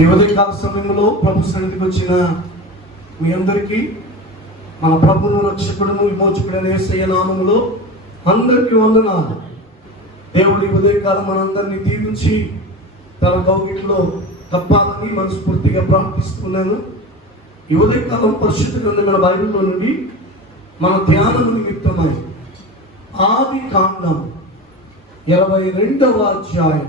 ఈ ఉదయకాల సమయంలో ప్రభు సన్నిధికి వచ్చిన మీ అందరికీ మన ప్రభువును రక్షకుడును విమోచకుడైన యేసయ్య నామములో అందరికీ వందనాలు. దేవుడి ఉదయకాలం మనందరినీ దీవించి తన కౌగిట్లో కప్పాలని మనస్ఫూర్తిగా ప్రార్థిస్తున్నాను. ఈ ఉదయకాలం పరిశుద్ధ గ్రంథమైన బైబిల్లో నుండి మన ధ్యానము నిమిత్తమై ఆది కాండం 22వ అధ్యాయం,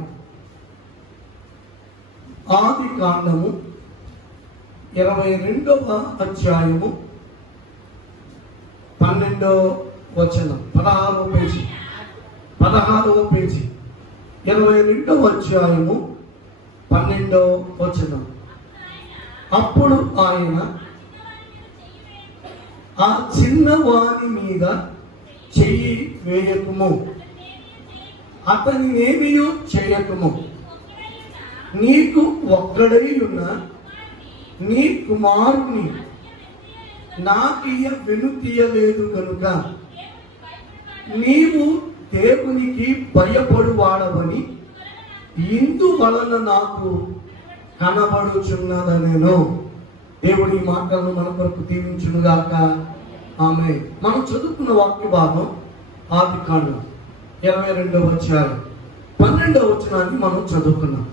ఆది కాండము 22వ అధ్యాయము 12వ వచనం, 16వ పేజీ 22వ అధ్యాయము 12వ వచనం. అప్పుడు ఆయన ఆ చిన్నవాని మీద చెయ్యి వేయకుము, అతనినేమీ చేయకుము, నీకు ఒక్కడై ఉన్న నీ కుమారుని నాకియ వెనుతీయలేదు కనుక నీవు దేవునికి భయపడువాడవని ఇందువలన నాకు కనబడుచున్నదనెను. దేవుడి మాటలను మన కొరకు దీవించునుగాక. ఆమె మనం చదువుకున్న వాక్య భాగం ఆది కాండం 22వ అధ్యాయం 12వ వచనాన్ని మనం చదువుకున్నాం.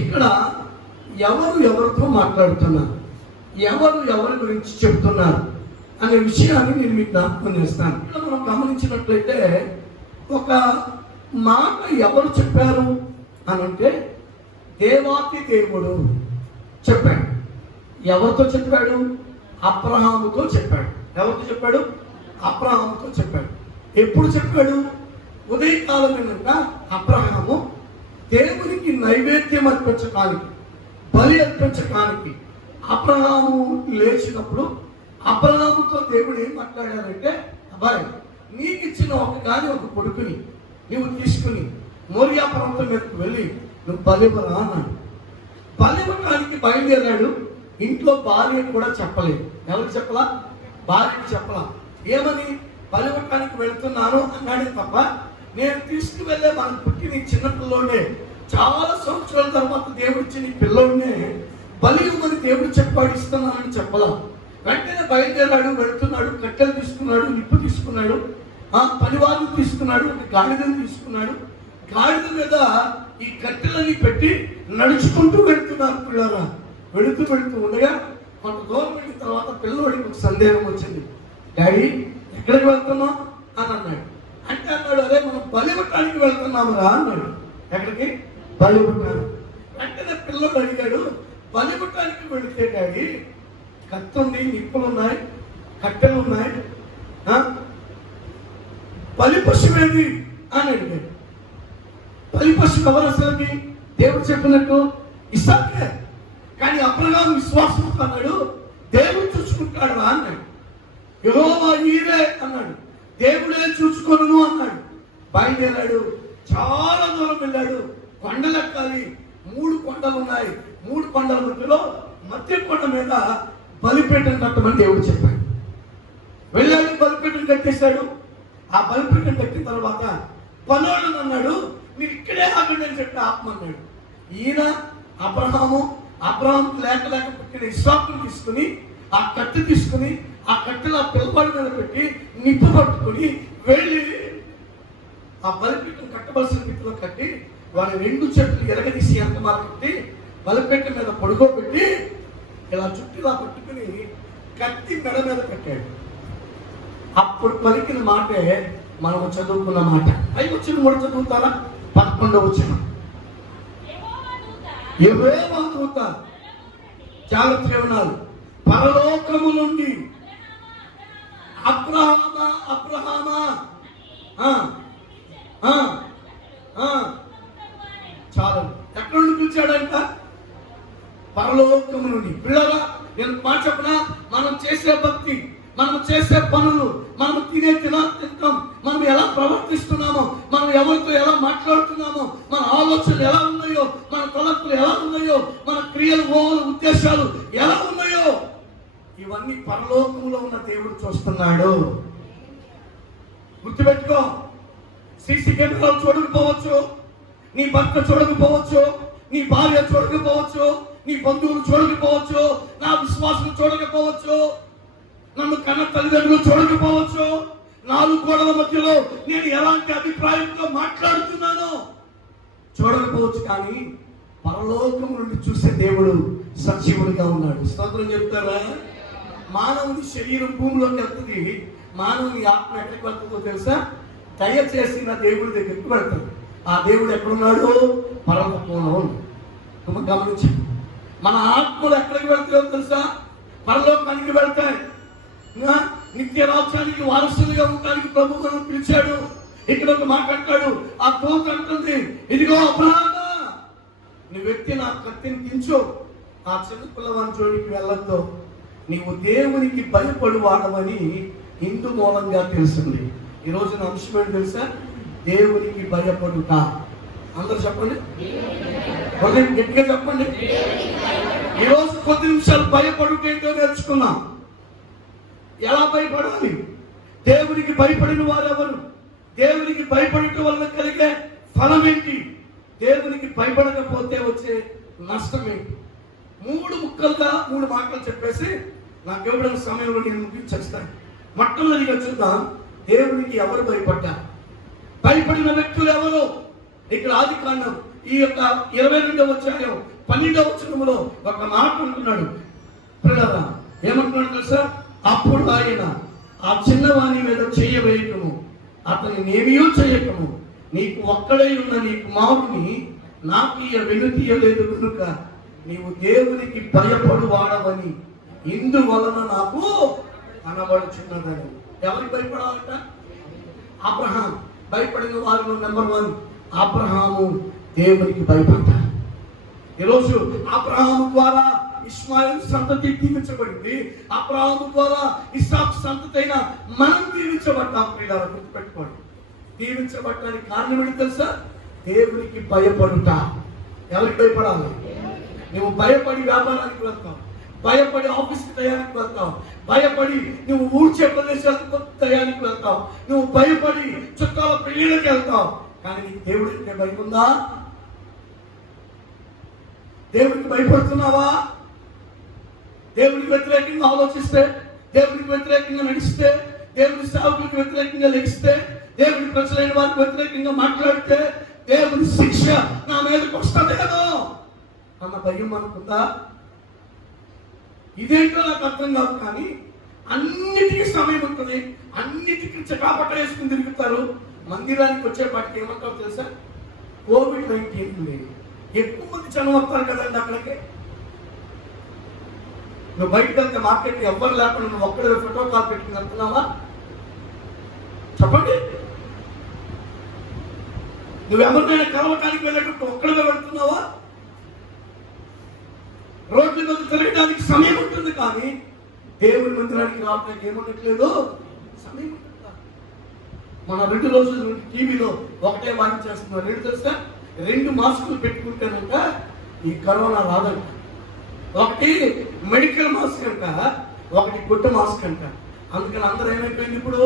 ఇక్కడ ఎవరితో మాట్లాడుతున్నారు, ఎవరి గురించి చెప్తున్నారు అనే విషయాన్ని నేను మీకు జ్ఞాపకం చేస్తాను. ఇక్కడ మనం గమనించినట్లయితే ఒక మాట ఎవరు చెప్పారు అని అంటే దేవాతి దేవుడు చెప్పాడు. ఎవరితో చెప్పాడు? అబ్రహాముతో చెప్పాడు. ఎవరితో చెప్పాడు? అబ్రహాముతో చెప్పాడు. ఎప్పుడు చెప్పాడు? ఉదయకాలం కనుక అబ్రహాము దేవునికి నైవేద్యం అర్పించడానికి, బలి అర్పించడానికి అబ్రహాము లేచినప్పుడు అబ్రహాముతో దేవుడు ఏం మాట్లాడారంటే, అబ్బాయి నీకు ఇచ్చిన ఒక కొడుకుని నువ్వు తీసుకుని మోరియా పర్వతం మీదకు వెళ్ళి నువ్వు బలివరా అన్నాడు. బలివడానికి బయలుదేరాడు. ఇంట్లో భార్యకు కూడా చెప్పలేదు. ఎవరికి చెప్పలా? భార్యకి చెప్పలా. ఏమని? బలివడానికి వెళ్తున్నాను అన్నాడే తప్ప నేను తీసుకువెళ్ళే మనం పుట్టిన చిన్న పిల్లోనే, చాలా సంవత్సరాల తర్వాత దేవుడిచ్చిన ఈ పిల్లోనే బలి ఇవ్వమని దేవుడు చెప్పాడు, ఇస్తున్నానని చెప్పలా. వెంటనే బయలుదేరాడు, వెళ్తున్నాడు. కట్టెలు తీసుకున్నాడు, నిప్పు తీసుకున్నాడు, పనివాళ్ళని తీసుకున్నాడు, ఒక గాడిదను తీసుకున్నాడు. గాడిద మీద ఈ కట్టెలని పెట్టి నడుచుకుంటూ వెళ్తున్నారు పిల్లరా. వెళుతూ ఉండగా కొంత దూరం వెళ్ళిన తర్వాత పిల్లవాడికి ఒక సందేహం వచ్చింది. డాడీ ఎక్కడికి వెళ్తున్నాం అని అన్నాడు. అంటే అన్నాడు, అరే మనం బలివటానికి వెళ్తున్నాము రా అన్నాడు. ఎక్కడికి? బలివటానికి. వెంటనే పిల్లడు అడిగాడు, బలివటానికి వెళితే డాడీ కత్తి ఉంది, నిప్పులు ఉన్నాయి, కట్టెలు ఉన్నాయి, బలి పశువేది అని అడిగాడు. బలి పశువు ఎవరు అసలుకి? దేవుడు చెప్పినట్టు ఇస్సాకే. కానీ అబ్రహాము విశ్వాసంతో అన్నాడు, దేవుడు చూసుకుంటాడు రా అన్నాడు. యెహోవా ఈరే అన్నాడు. దేవుడే చూసుకొను అన్నాడు. బయలుదేరాడు. చాలా దూరం వెళ్ళాడు. కొండలెక్కాలి. 3 కొండలు ఉన్నాయి. 3 కొండల మధ్య కొండ మీద బలిపీఠం కట్టమని దేవుడు చెప్పాడు. వెళ్ళాడు, బలిపీఠం కట్టేశాడు. ఆ బలిపీఠం కట్టిన తర్వాత పనోడు అన్నాడు, మీరు ఇక్కడే ఆగండి అని చెప్పి ఆపమన్నాడు. ఈయన అబ్రహాము లేక పుట్టిన ఇస్సాకును తీసుకుని ఆ కట్టె తీసుకుని ఆ కట్టెలు ఆ పిల్లవాడి మీద పెట్టి నిప్పు పట్టుకుని వెళ్ళి ఆ బలిపీఠం కట్టవలసిన రీతిలో కట్టి వారి 2 చెట్లు ఎరగదీసి ఎంతమాల కట్టి బలిపీఠం మీద పడుకోబెట్టి ఇలా చుట్టిలా పట్టుకుని కత్తి మెడ మీద పెట్టాడు. అప్పుడు పలికిన మాటే మనము చదువుకున్న మాట. 5 వచ్చిన 3 చదువుతారా? 11వ వచ్చిన యెహోవా దూత జాగ్రత్త వినాలి. పరలోకము నుండి అబ్రహామా చాలు. ఎక్కడి నుండి పిలిచాడంట? పరలోకము నుండి. పిల్లగా నేను మాట చెప్పనా, మనం చేసే భక్తి, మనం చేసే పనులు, మనం తినే తింటాం, మనం ఎలా ప్రవర్తిస్తున్నామో, మనం ఎవరితో ఎలా మాట్లాడుతున్నామో, మన ఆలోచనలు ఎలా ఉన్నాయో, మన తలంపులు ఎలా ఉన్నాయో, మన క్రియలు, ఊహలు, ఉద్దేశాలు ఎలా ఉన్నాయో, ఇవన్నీ పరలోకములో ఉన్న దేవుడు చూస్తున్నాడు. గుర్తుపెట్టుకో. సీసీ కెమెరాలు చూడకపోవచ్చు, నీ భర్త చూడకపోవచ్చు, నీ భార్య చూడకపోవచ్చు, నీ బంధువులు చూడకపోవచ్చు, నా విశ్వాసం చూడకపోవచ్చు, నన్ను కన్న తల్లిదండ్రులు చూడకపోవచ్చు, నాలుగు గోడల మధ్యలో నేను ఎలాంటి అభిప్రాయంతో మాట్లాడుతున్నానో చూడకపోవచ్చు, కానీ పరలోకం నుండి చూసే దేవుడు సజీవుడిగా ఉన్నాడు. స్తోత్రం చెప్తారా? మానవుని శరీరం భూమిలోకి వెళ్తుంది, మానవుని ఆత్మ ఎక్కడికి వెళ్తుందో తెలుసా? దయచేసి నా దేవుడి దగ్గరికి వెళ్తాడు. ఆ దేవుడు ఎక్కడున్నాడు? పరలోకంలో ఉన్నాడు. గమనించండి, మన ఆత్మలు ఎక్కడికి వెళ్తాయో తెలుసా? పరలోకానికి వెళ్తాయి. నిత్య రాజ్యానికి వారసులుగా ఉండడానికి ప్రభు మనం పిలిచాడు. ఇక్కడ ఒక మాట్లాడతాడు, ఆ దూత అంటుంది, ఇదిగో అబ్రహామా, నీ వ్యక్తి నా కత్తిని దించు, ఆ చిన్న పిల్లవాని జోడికి వెళ్ళొద్దు, నీవు దేవునికి భయపడు వాడమని హిందూ మూలంగా తెలుస్తుంది. ఈ రోజు నా అంశం ఏంటి తెలుసా? దేవునికి భయపడుట. అందరూ చెప్పండి, గట్టిగా చెప్పండి. ఈరోజు కొద్ది నిమిషాలు భయపడుట ఏంటో నేర్చుకున్నాం. ఎలా భయపడాలి? దేవునికి భయపడిన వారు ఎవరు? దేవునికి భయపడటం వల్ల కలిగే ఫలం ఏంటి? దేవునికి భయపడకపోతే వచ్చే నష్టం ఏంటి? మూడు మాటలు చెప్పేసి నాకు ఇవ్వడం సమయంలో నేను ముగించేస్తాను. మొట్టమొదటిగా చూద్దాం, దేవునికి ఎవరు భయపడ్డారు? భయపడిన వ్యక్తులు ఎవరు? ఇక్కడ ఆదికాండం ఈ యొక్క 22వ అధ్యాయం 12వ వచనంలో ఒక మాట అంటున్నాడు. ప్రియులారా, ఏమంటున్నాడు తెలుసా? అప్పుడు ఆయన, ఆ చిన్నవాని మీద చేయవేయకము, అతని ఏమీయూ చేయకము, నీకు ఒక్కడై ఉన్న నీ కుమారుని నాకు వెనుతీయలేదు కనుక నీవు దేవునికి భయపడు వాడవని ఇందువలన నాకు కనబడుచున్నదని. ఎవరికి భయపడాలంట? అబ్రహాం. భయపడిన వారిలో నెంబర్ 1 అబ్రహాము దేవునికి భయపడ్డాడు. ఈరోజు అబ్రహాము ద్వారా ఇష్మాయేలు సంతతి దీవించబడింది. అబ్రహాము ద్వారా ఇస్సాకు సంతతి అయిన మనం దీవించబడ్డాం. ప్రియులారా, గుర్తుపెట్టుకోండి, దీవించబడటానికి కారణం ఏంటి తెలుసా? దేవునికి భయపడుట. ఎవరికి భయపడాలి? నువ్వు భయపడి వ్యాపారానికి వెళ్తావు, భయపడి ఆఫీస్కి టయానికి వెళ్తావు, భయపడి నువ్వు ఊడ్చే ప్రదేశాలకు టయానికి వెళ్తావు, నువ్వు భయపడి చుట్టాల పెళ్లిళ్ళకి వెళ్తావు. కానీ నీకు దేవుడి అంటే భయం ఉందా? దేవుడికి భయపడుతున్నావా? దేవుడికి వ్యతిరేకంగా ఆలోచిస్తే, దేవుడికి వ్యతిరేకంగా నడిస్తే, దేవుడి సేవకులకు వ్యతిరేకంగా లెగిస్తే, దేవుడి ప్రజలైన వారికి వ్యతిరేకంగా మాట్లాడితే దేవుడి శిక్ష నా మీదకి వస్తుందేమో అన్న భయం అనుకుందా? ఇదేంటో నాకు అర్థం కాదు. కానీ అన్నిటికీ సమయం ఉంటుంది, అన్నిటికీ చకాపట్ట వేసుకుని తిరుగుతారు. మందిరానికి వచ్చేపాటికి ఏమంటారు తెలుసా? కోవిడ్-19 ఎక్కువ మంది జనం వస్తారు కదండి అక్కడికి. నువ్వు బయటకు వెళ్తే మార్కెట్ ఎవ్వరు లేకుండా నువ్వు ఒక్కడే ఫోటో కాల్ పెట్టుకుని వెళ్తున్నావా? చెప్పండి. నువ్వెవరినైనా కలవటానికి వెళ్ళేటప్పుడు ఒక్కడిగా వెళ్తున్నావా? రోడ్ల మీద తిరగడానికి సమయం ఉంటుంది, కానీ దేవుడి మందిరానికి రావడానికి ఏముండట్లేదు, సమయం ఉంటుంది. మన 2 రోజుల నుండి టీవీలో ఒకటే వాయిస్ చేస్తున్నారు. ఏంటి తెలుసా? 2 మాస్కులు పెట్టుకుంటేనంట ఈ కరోనా రాదంట. ఒకటి మెడికల్ మాస్క్ అంట, ఒకటి గుడ్డ మాస్క్ అంట. అందుకని అందరూ ఏమైపోయింది, ఇప్పుడు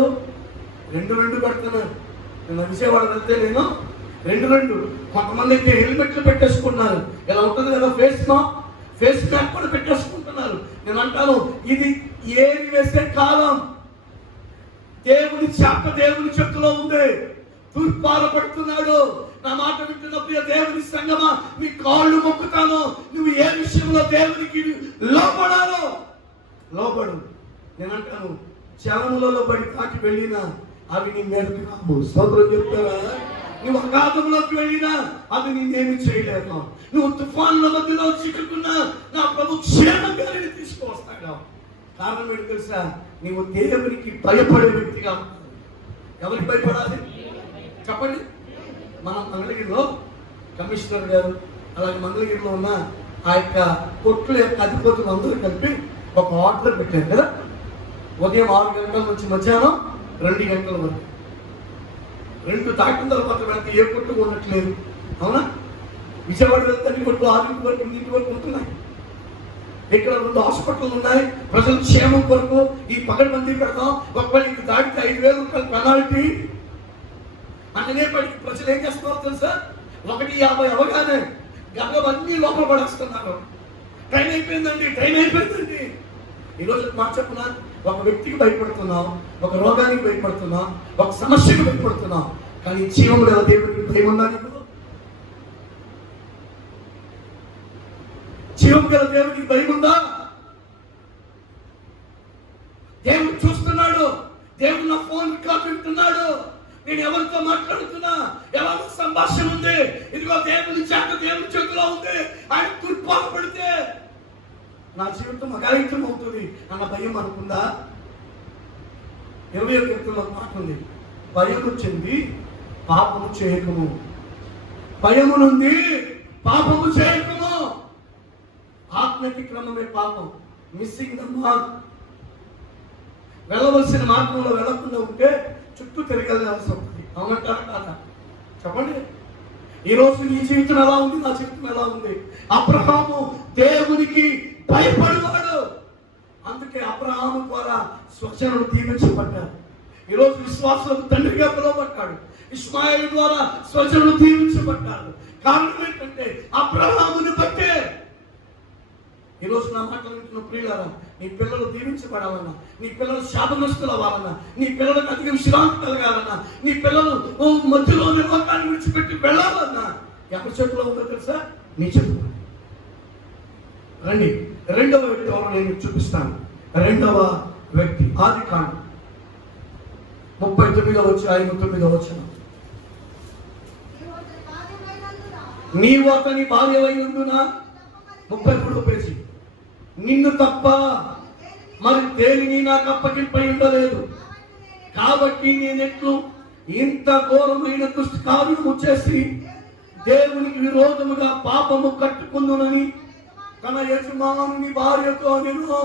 2 పెడుతున్నారు. నేను విజయవాడ వెళ్తే నేను 2 కొంతమంది అయితే హెల్మెట్లు పెట్టేసుకున్నారు. ఇలా ఉంటుంది కదా, ఫేస్ మ్యాప్ కూడా పెట్టేసుకుంటున్నారు. నేను అంటాను, ఇది ఏది వేసే కాలం. దేవుని చేప దేవుని చేతిలో ఉంది. తూర్పారపడుతున్నాడు. నా మాట వింటున్న ప్రియ దేవుని సంగమా, మీ కాళ్ళు మొక్కుతాను. నువ్వు ఏ విషయంలో దేవునికి లోబడు. నేను అంటాను, చలములలో పడి కాకి వెళ్ళినా అవి నీ మీదకి రావు. స్తోత్రం చెప్తారా? నువ్వు అగాధంలోకి వెళ్ళినా అవి నేనేమి చేయలేను. నువ్వు తుఫాన్ల మధ్యలో చిక్కుకున్నా నా ప్రభు క్షేమంగా నేను తీసుకువస్తాడు. కారణం ఏంటి తెలుసా? నీవు దేవునికి భయపడే వ్యక్తిగా. ఎవరికి భయపడాలి చెప్పండి? మనం మంగళగిరిలో కమిషనర్ గారు, అలాగే మంగళగిరిలో ఉన్న ఆ యొక్క కొట్ల యొక్క అధిపతులు అందరూ కలిపి ఒక ఆర్డర్ పెట్టారు కదా. ఉదయం 6 గంటల నుంచి మధ్యాహ్నం 2 గంటల వరకు. 2 దాటిన తర్వాత వెళ్తే ఏ కొట్టు ఉండట్లేదు. అవునా? విజయవాడ వెళ్తే అన్ని కొట్లు 6 వరకు 8 వరకు ఉంటున్నాయి. ఇక్కడ 2 హాస్పిటల్ ఉన్నాయి. ప్రజల క్షేమం కొరకు ఈ పగడ్బందీ పెడతాం. ఒకవేళ ఇంక దాటితే 5,000 రూపాయల పెనాల్టీ. అనేప్పటికీ ప్రజలు ఏం చేస్తున్నారో తెలుసా? 1:50 అవగానే గర్భవన్నీ లోపల పడేస్తున్నారు. ట్రైన్ అయిపోయిందండి, ట్రైన్ అయిపోయిందండి. ఈరోజు మాట చెప్పున, ఒక వ్యక్తికి భయపడుతున్నాం, ఒక రోగానికి భయపడుతున్నాం, ఒక సమస్యకు భయపడుతున్నాం, కానీ జీవం గల దేవుడికి భయం ఉందా నీకు? జీవం గల దేవుడికి భయం ఉందా? దేవుడు చూస్తున్నాడు, దేవుడు నా ఫోన్ రికార్డు వింటున్నాడు, నేను ఎవరితో మాట్లాడుతున్నా, ఎవరితో సంభాషణ ఉంది, ఇదిగో దేవుని చేతిలో ఉంది. ఆయన తుర్పాలు పడితే నా జీవితం అగాయితం అవుతుంది అన్న భయం అనుకుందా? 21 కీర్తనలో మాట ఉంది, భయము చెంది పాపము చేయకము, భయము నుండి పాపము చేయకము. ఆత్మతిక్రమమే పాపం, మిస్సింగ్ ద మార్క్. వెళ్ళవలసిన మార్గంలో వెళ్ళకుండా ఉంటే చుట్టూ తిరగలగాల్సి ఉంటుంది. అవునంటారా కాదా? చెప్పండి. ఈరోజు నీ జీవితం ఎలా ఉంది, నా జీవితం ఎలా ఉంది? అబ్రహాము దేవునికి భయపడేవాడు, అందుకే అబ్రహాము ద్వారా స్వజనులు దీవించబడ్డారు. ఈరోజు విశ్వాసులకు తండ్రిగా పిలువబడ్డాడు. ఇష్మాయేలు ద్వారా స్వజనులు దీవించబడ్డారు. కారణం ఏంటంటే అబ్రహాముని బట్టే. ఈరోజు నా మాటలు వింటున్న ప్రియులారా, నీ పిల్లలు దీవించబడాలన్నా, నీ పిల్లలు శాపగ్రస్తులు అవ్వాలన్నా, నీ పిల్లలకు అధిక విశ్రాంతి కలగాలన్నా, నీ పిల్లలు మధ్యలోని లోకాన్ని విడిచిపెట్టి వెళ్ళాలన్నా ఎవరి చేతిలో ఉందో తెలుసా? నీ చేతిలో. రండి, రెండవ వ్యక్తి ఎవరో నేను చూపిస్తాను. రెండవ వ్యక్తి ఆదికాండం 39వ అధ్యాయం 9వ వచనం. నీవు అతని భార్యవైనందున 33వ పేజీ. నిన్ను తప్ప మరి దేనిని నాకు అప్పగింపై ఉండలేదు, కాబట్టి నేనెట్లు ఇంత ఘోరమైన దుష్కార్యము చేసి దేవునికి విరోధముగా పాపము కట్టుకుందునని తన యజమానుని భార్యతో నేను.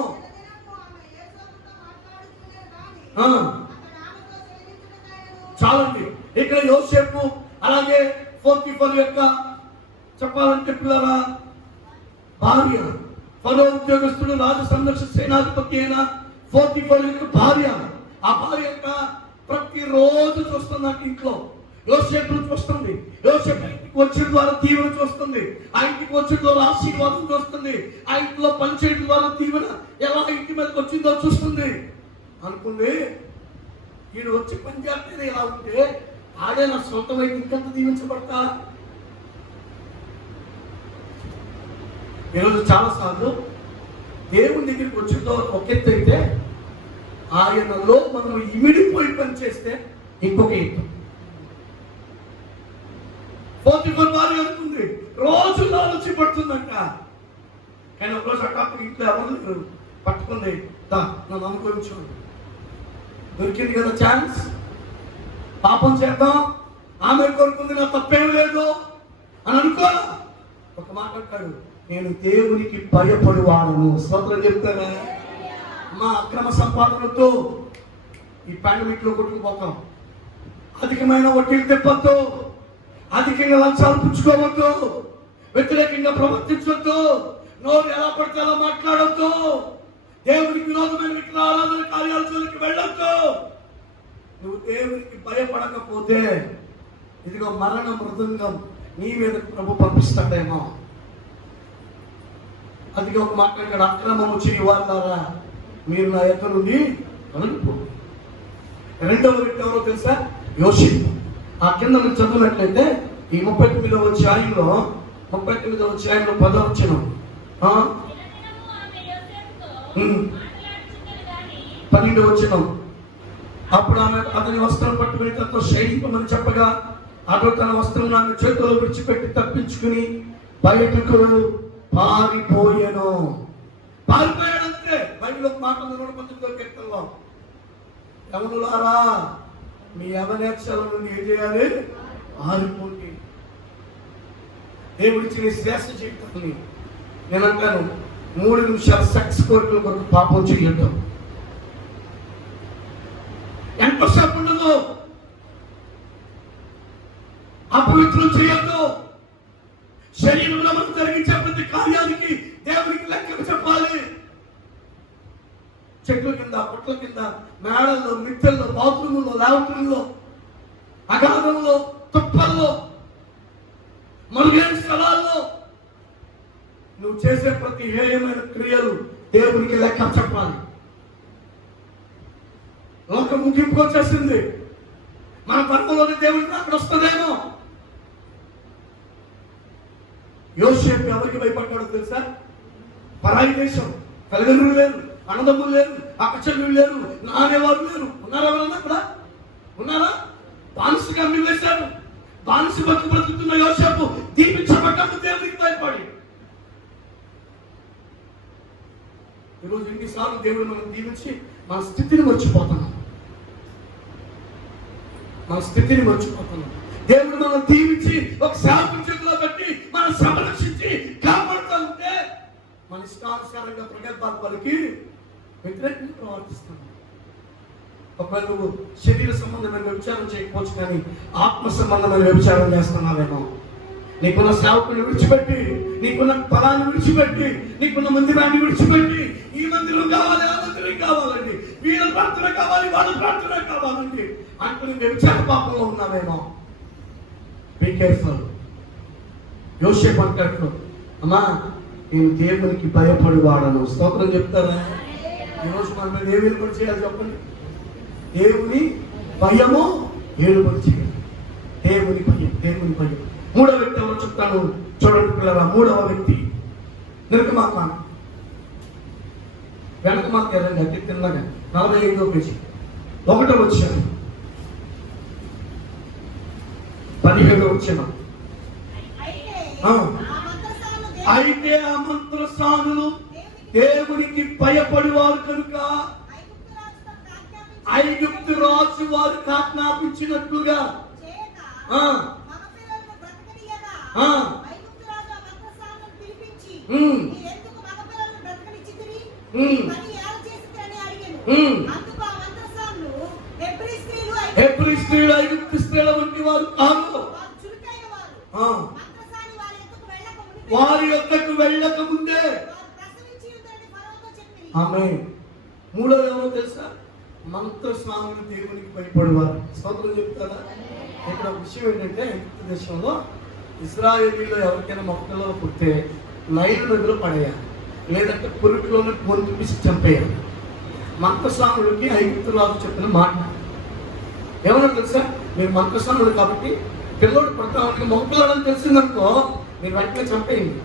చాలండి. ఇక్కడ యోసేపు అలాగే పోతీఫరు యొక్క చెప్పాలంటే పిల్లల భార్య, ఫరో ఉద్యోగస్తుడు, రాజు సందర్శన సేనాధిపతి అయిన పోతీఫరు యొక్క భార్య. ఆ భార్య యొక్క ప్రతిరోజు చూస్తున్నట్టు ఇంట్లో యోసేపును చూస్తుంది. యోసేపు ఇంటికి వచ్చిన ద్వారా దీవెన చూస్తుంది, ఆ ఇంటికి వచ్చిన ద్వారా ఆశీర్వాదం చూస్తుంది, ఆ ఇంట్లో పనిచేయడం ద్వారా దీవెన ఎలా ఇంటి మీదకి వచ్చిందో చూస్తుంది. అనుకుంది, వీడు వచ్చి పనిచేస్తే ఎలా ఉంటే ఆడే నా సొంతమైన ఇంకంత దీవించబడతా. ఈరోజు చాలాసార్లు దేవుని దగ్గరికి వచ్చిందో ఒక ఎత్తు అయితే, ఆయనలో మనం ఇమిడిపోయి పని చేస్తే ఇంకొక ఎత్తు. పోతీఫరు భార్య అనుకుంది, రోజు ఆలోచి పడుతుందంట. కానీ ఒకరోజు అక్కడ ఇంట్లో ఎవరు పట్టుకుంది, నన్ను అనుకోవచ్చు, దొరికింది కదా ఛాన్స్, పాపం చేద్దాం, ఆమె కోరుకుంది, నా తప్పేం లేదు అని అనుకోరా. ఒక మాట అంటాడు, నేను దేవునికి భయపడువాడను. స్తోత్రం చెప్తానే. మా అక్రమ సంపాదనతో ఈ పాండమిక్ లో కొట్టుకుపోతాం, అధికమైన వడ్డీలు తెప్పొద్దు, అధికంగా లంచాలు పుచ్చుకోవద్దు, వ్యతిరేకంగా ప్రవర్తించొద్దు, నోరు ఎలా పడితే అలా మాట్లాడొద్దు, దేవునికి విరోధమైన విగ్రహ ఆరాధన కార్యాలయాలకు వెళ్ళొద్దు. నువ్వు దేవునికి భయపడకపోతే ఇదిగో మరణ మృదంగం నీ మీద ప్రభు పంపిస్తాడేమో. అందుకే ఒక మాట్లాడాడు, అక్రమము చేయవాళ్ళారా మీరు నా యొక్క నుండి తొలగిపో. రెండవ వ్యక్తి ఎవరో తెలుసా? యోసేపు. ఆ కింద మీరు చదివినట్లయితే ఈ 39వ అధ్యాయంలో 10వ వచనం 12వ వచనం. అప్పుడు ఆమె అతని వస్త్రం పట్టుకుని తనతో శయనింపమని చెప్పగా అతడు తన వస్త్రం ఆమె చేతిలో విడిచిపెట్టి తప్పించుకుని బయటకు పారిపోయాను. పారిపోయాడంతే. బైబిల్లో మాట 119వ కీర్తనలో, యవనులారా మీ యవనేచ్ఛల నుండి ఏం చేయాలి? పారిపోండి. దేవుడిచ్చిన శ్రేష్ఠ జీవితాన్ని నేను అంటాను, 3 నిమిషాల సెక్స్ కోరికల కొరకు పాపం చేయొద్దు. ఎంతసేపు ఉండదు, అపవిత్రం చేయొద్దు. శరీరంలో మనం జరిగించే ప్రతి కార్యానికి దేవునికి లెక్కలు చెప్పాలి. చెట్ల కింద, పుట్ల కింద, మేడల్లో, మిట్టల్లో, బాత్రూముల్లో, లాట్రిన్లో, అగాధంలో, తుప్పల్లో, మరుగైన స్థలాల్లో నువ్వు చేసే ప్రతి హేయమైన క్రియలు దేవునికి లెక్క చెప్పాలి. లోకం ముగింపుకు వచ్చేసింది. మన పరమలోని దేవుడికి అక్కడ వస్తుందేమో. యోసేపు ఎవరికి భయపడ్డాడో తెలుసా? పరాయి దేశం, తల్లిదండ్రులు లేరు, అన్నదమ్ములు లేరు, అక్కచెల్లులు లేరు, నానేవారు లేరు. ఉన్నారా ఎవరన్నా అక్కడ? ఉన్నారా? బానిసగా వేశారు. బానిస బ్రతుకుతున్న యోసేపు దీపించబడ్డాడు దేవుడికి భయపడి. ఈరోజు ఎన్నిసార్లు దేవుడు మనం దీవించి మన స్థితిని మర్చిపోతున్నాం. దేవుడు మనం దీవించి ఒక సేవకుని చేతిలో పెట్టి మనం సంరక్షించి కాపాడుతూ ఉంటే మన ఇష్టానుసారంగా ప్రగల్భాలు పలికి వ్యతిరేకంగా ప్రవర్తిస్తాం. ఒకవేళ నువ్వు శరీర సంబంధమైన వ్యభిచారం చేయకపోవచ్చు, కానీ ఆత్మ సంబంధమైన వ్యభిచారం చేస్తున్నావేమో. నీకున్న సేవకుని విడిచిపెట్టి, నీకున్న ఫలాన్ని విడిచిపెట్టి, నీకున్న మందిరాన్ని విడిచిపెట్టి, ఈ మందిరం కావాలి, ఆ మందిరం కావాలండి, వీళ్ళ ప్రార్థన కావాలి, వాళ్ళ ప్రార్థన కావాలండి అంటున్న వ్యభిచార పాపంలో ఉన్నావేమో. Be careful. యోసేపు అంటాడు, అమ్మా నేను దేవునికి భయపడి వాడను. స్తోత్రం చెప్తారా? ఈరోజు మన మీద ఏ వెలుపడి చేయాలి చెప్పండి? దేవుని భయము ఏలుబడి చేయాలి. దేవుని భయం. మూడవ వ్యక్తి ఎవరు చెప్తాను చూడండి పిల్లల. మూడవ వ్యక్తి నిర్గమాకాండం వెనక మాకు ఎరండి, అతి తిన్నగా 45వ పేజీ 1వ వచనం 17వ వచనం. అయితే ఆ మంత్రసానులు దేవునికి భయపడివారు కనుక ఐగుప్తు రాజు వారికి ఆజ్ఞాపించినట్లుగా హెబ్రీ స్త్రీలు ఐగుప్తు స్త్రీల వంటి వారు కాదు. వారి యొక్కకు వెళ్ళక ముందే ఆమె. మూడోది ఎవరో తెలుసా? మంత్రస్వాములు దేవునికి భయపడేవారు. స్తోత్రం చెప్తారా? ఇక్కడ విషయం ఏంటంటే, ఐగుప్తు దేశంలో ఇశ్రాయేలీలో ఎవరికైనా మొక్కలో పుట్టే నైలు నదిలో పడేయాలి, లేదంటే పురుగులోనే పొందిపిసి చంపేయాలి. మంత్రస్వాములకి ఐగుప్తు రాజు చెప్పిన మాట ఏమన్నా తెలుసా? మీరు మంత్రస్వాములు కాబట్టి పిల్లోడు పడతా ఉంటే మొక్కపిల్లాడని తెలిసిందనుకో, మీరు వెంటనే చంపేయండి.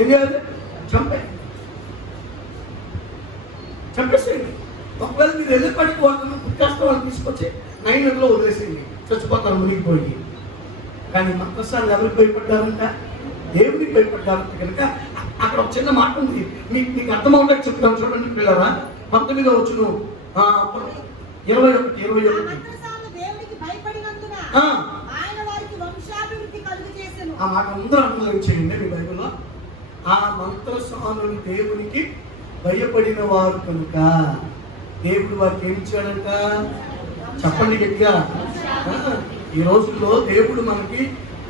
ఏం చేయాలి? చంపేసేయండి. ఒకవేళ మీరు వెళ్ళిపడికి వాళ్ళని పుట్టేస్తే వాళ్ళని తీసుకొచ్చి నైలు నదిలో వదిలేసేయండి, చచ్చిపోతారు మునిగిపోయి. కానీ మంత్రస్వాములు ఎవరికి భయపడ్డారంట? దేవునికి భయపడ్డారంట. కనుక అక్కడ ఒక చిన్న మాట ఉంది, మీకు అర్థమవుతాయి చెప్తాను చూడండి పిల్లరా. 19వ వచనం 21. ఆ మాట అందరూ అనుభవించేయండి మీ బైబిల్లో. ఆ మంత్రస్వాములు దేవునికి భయపడిన వారు కనుక దేవుడు వారికి ఏమి ఇచ్చాడంట? చెప్పండి గట్టిగా. ఈ రోజుల్లో దేవుడు మనకి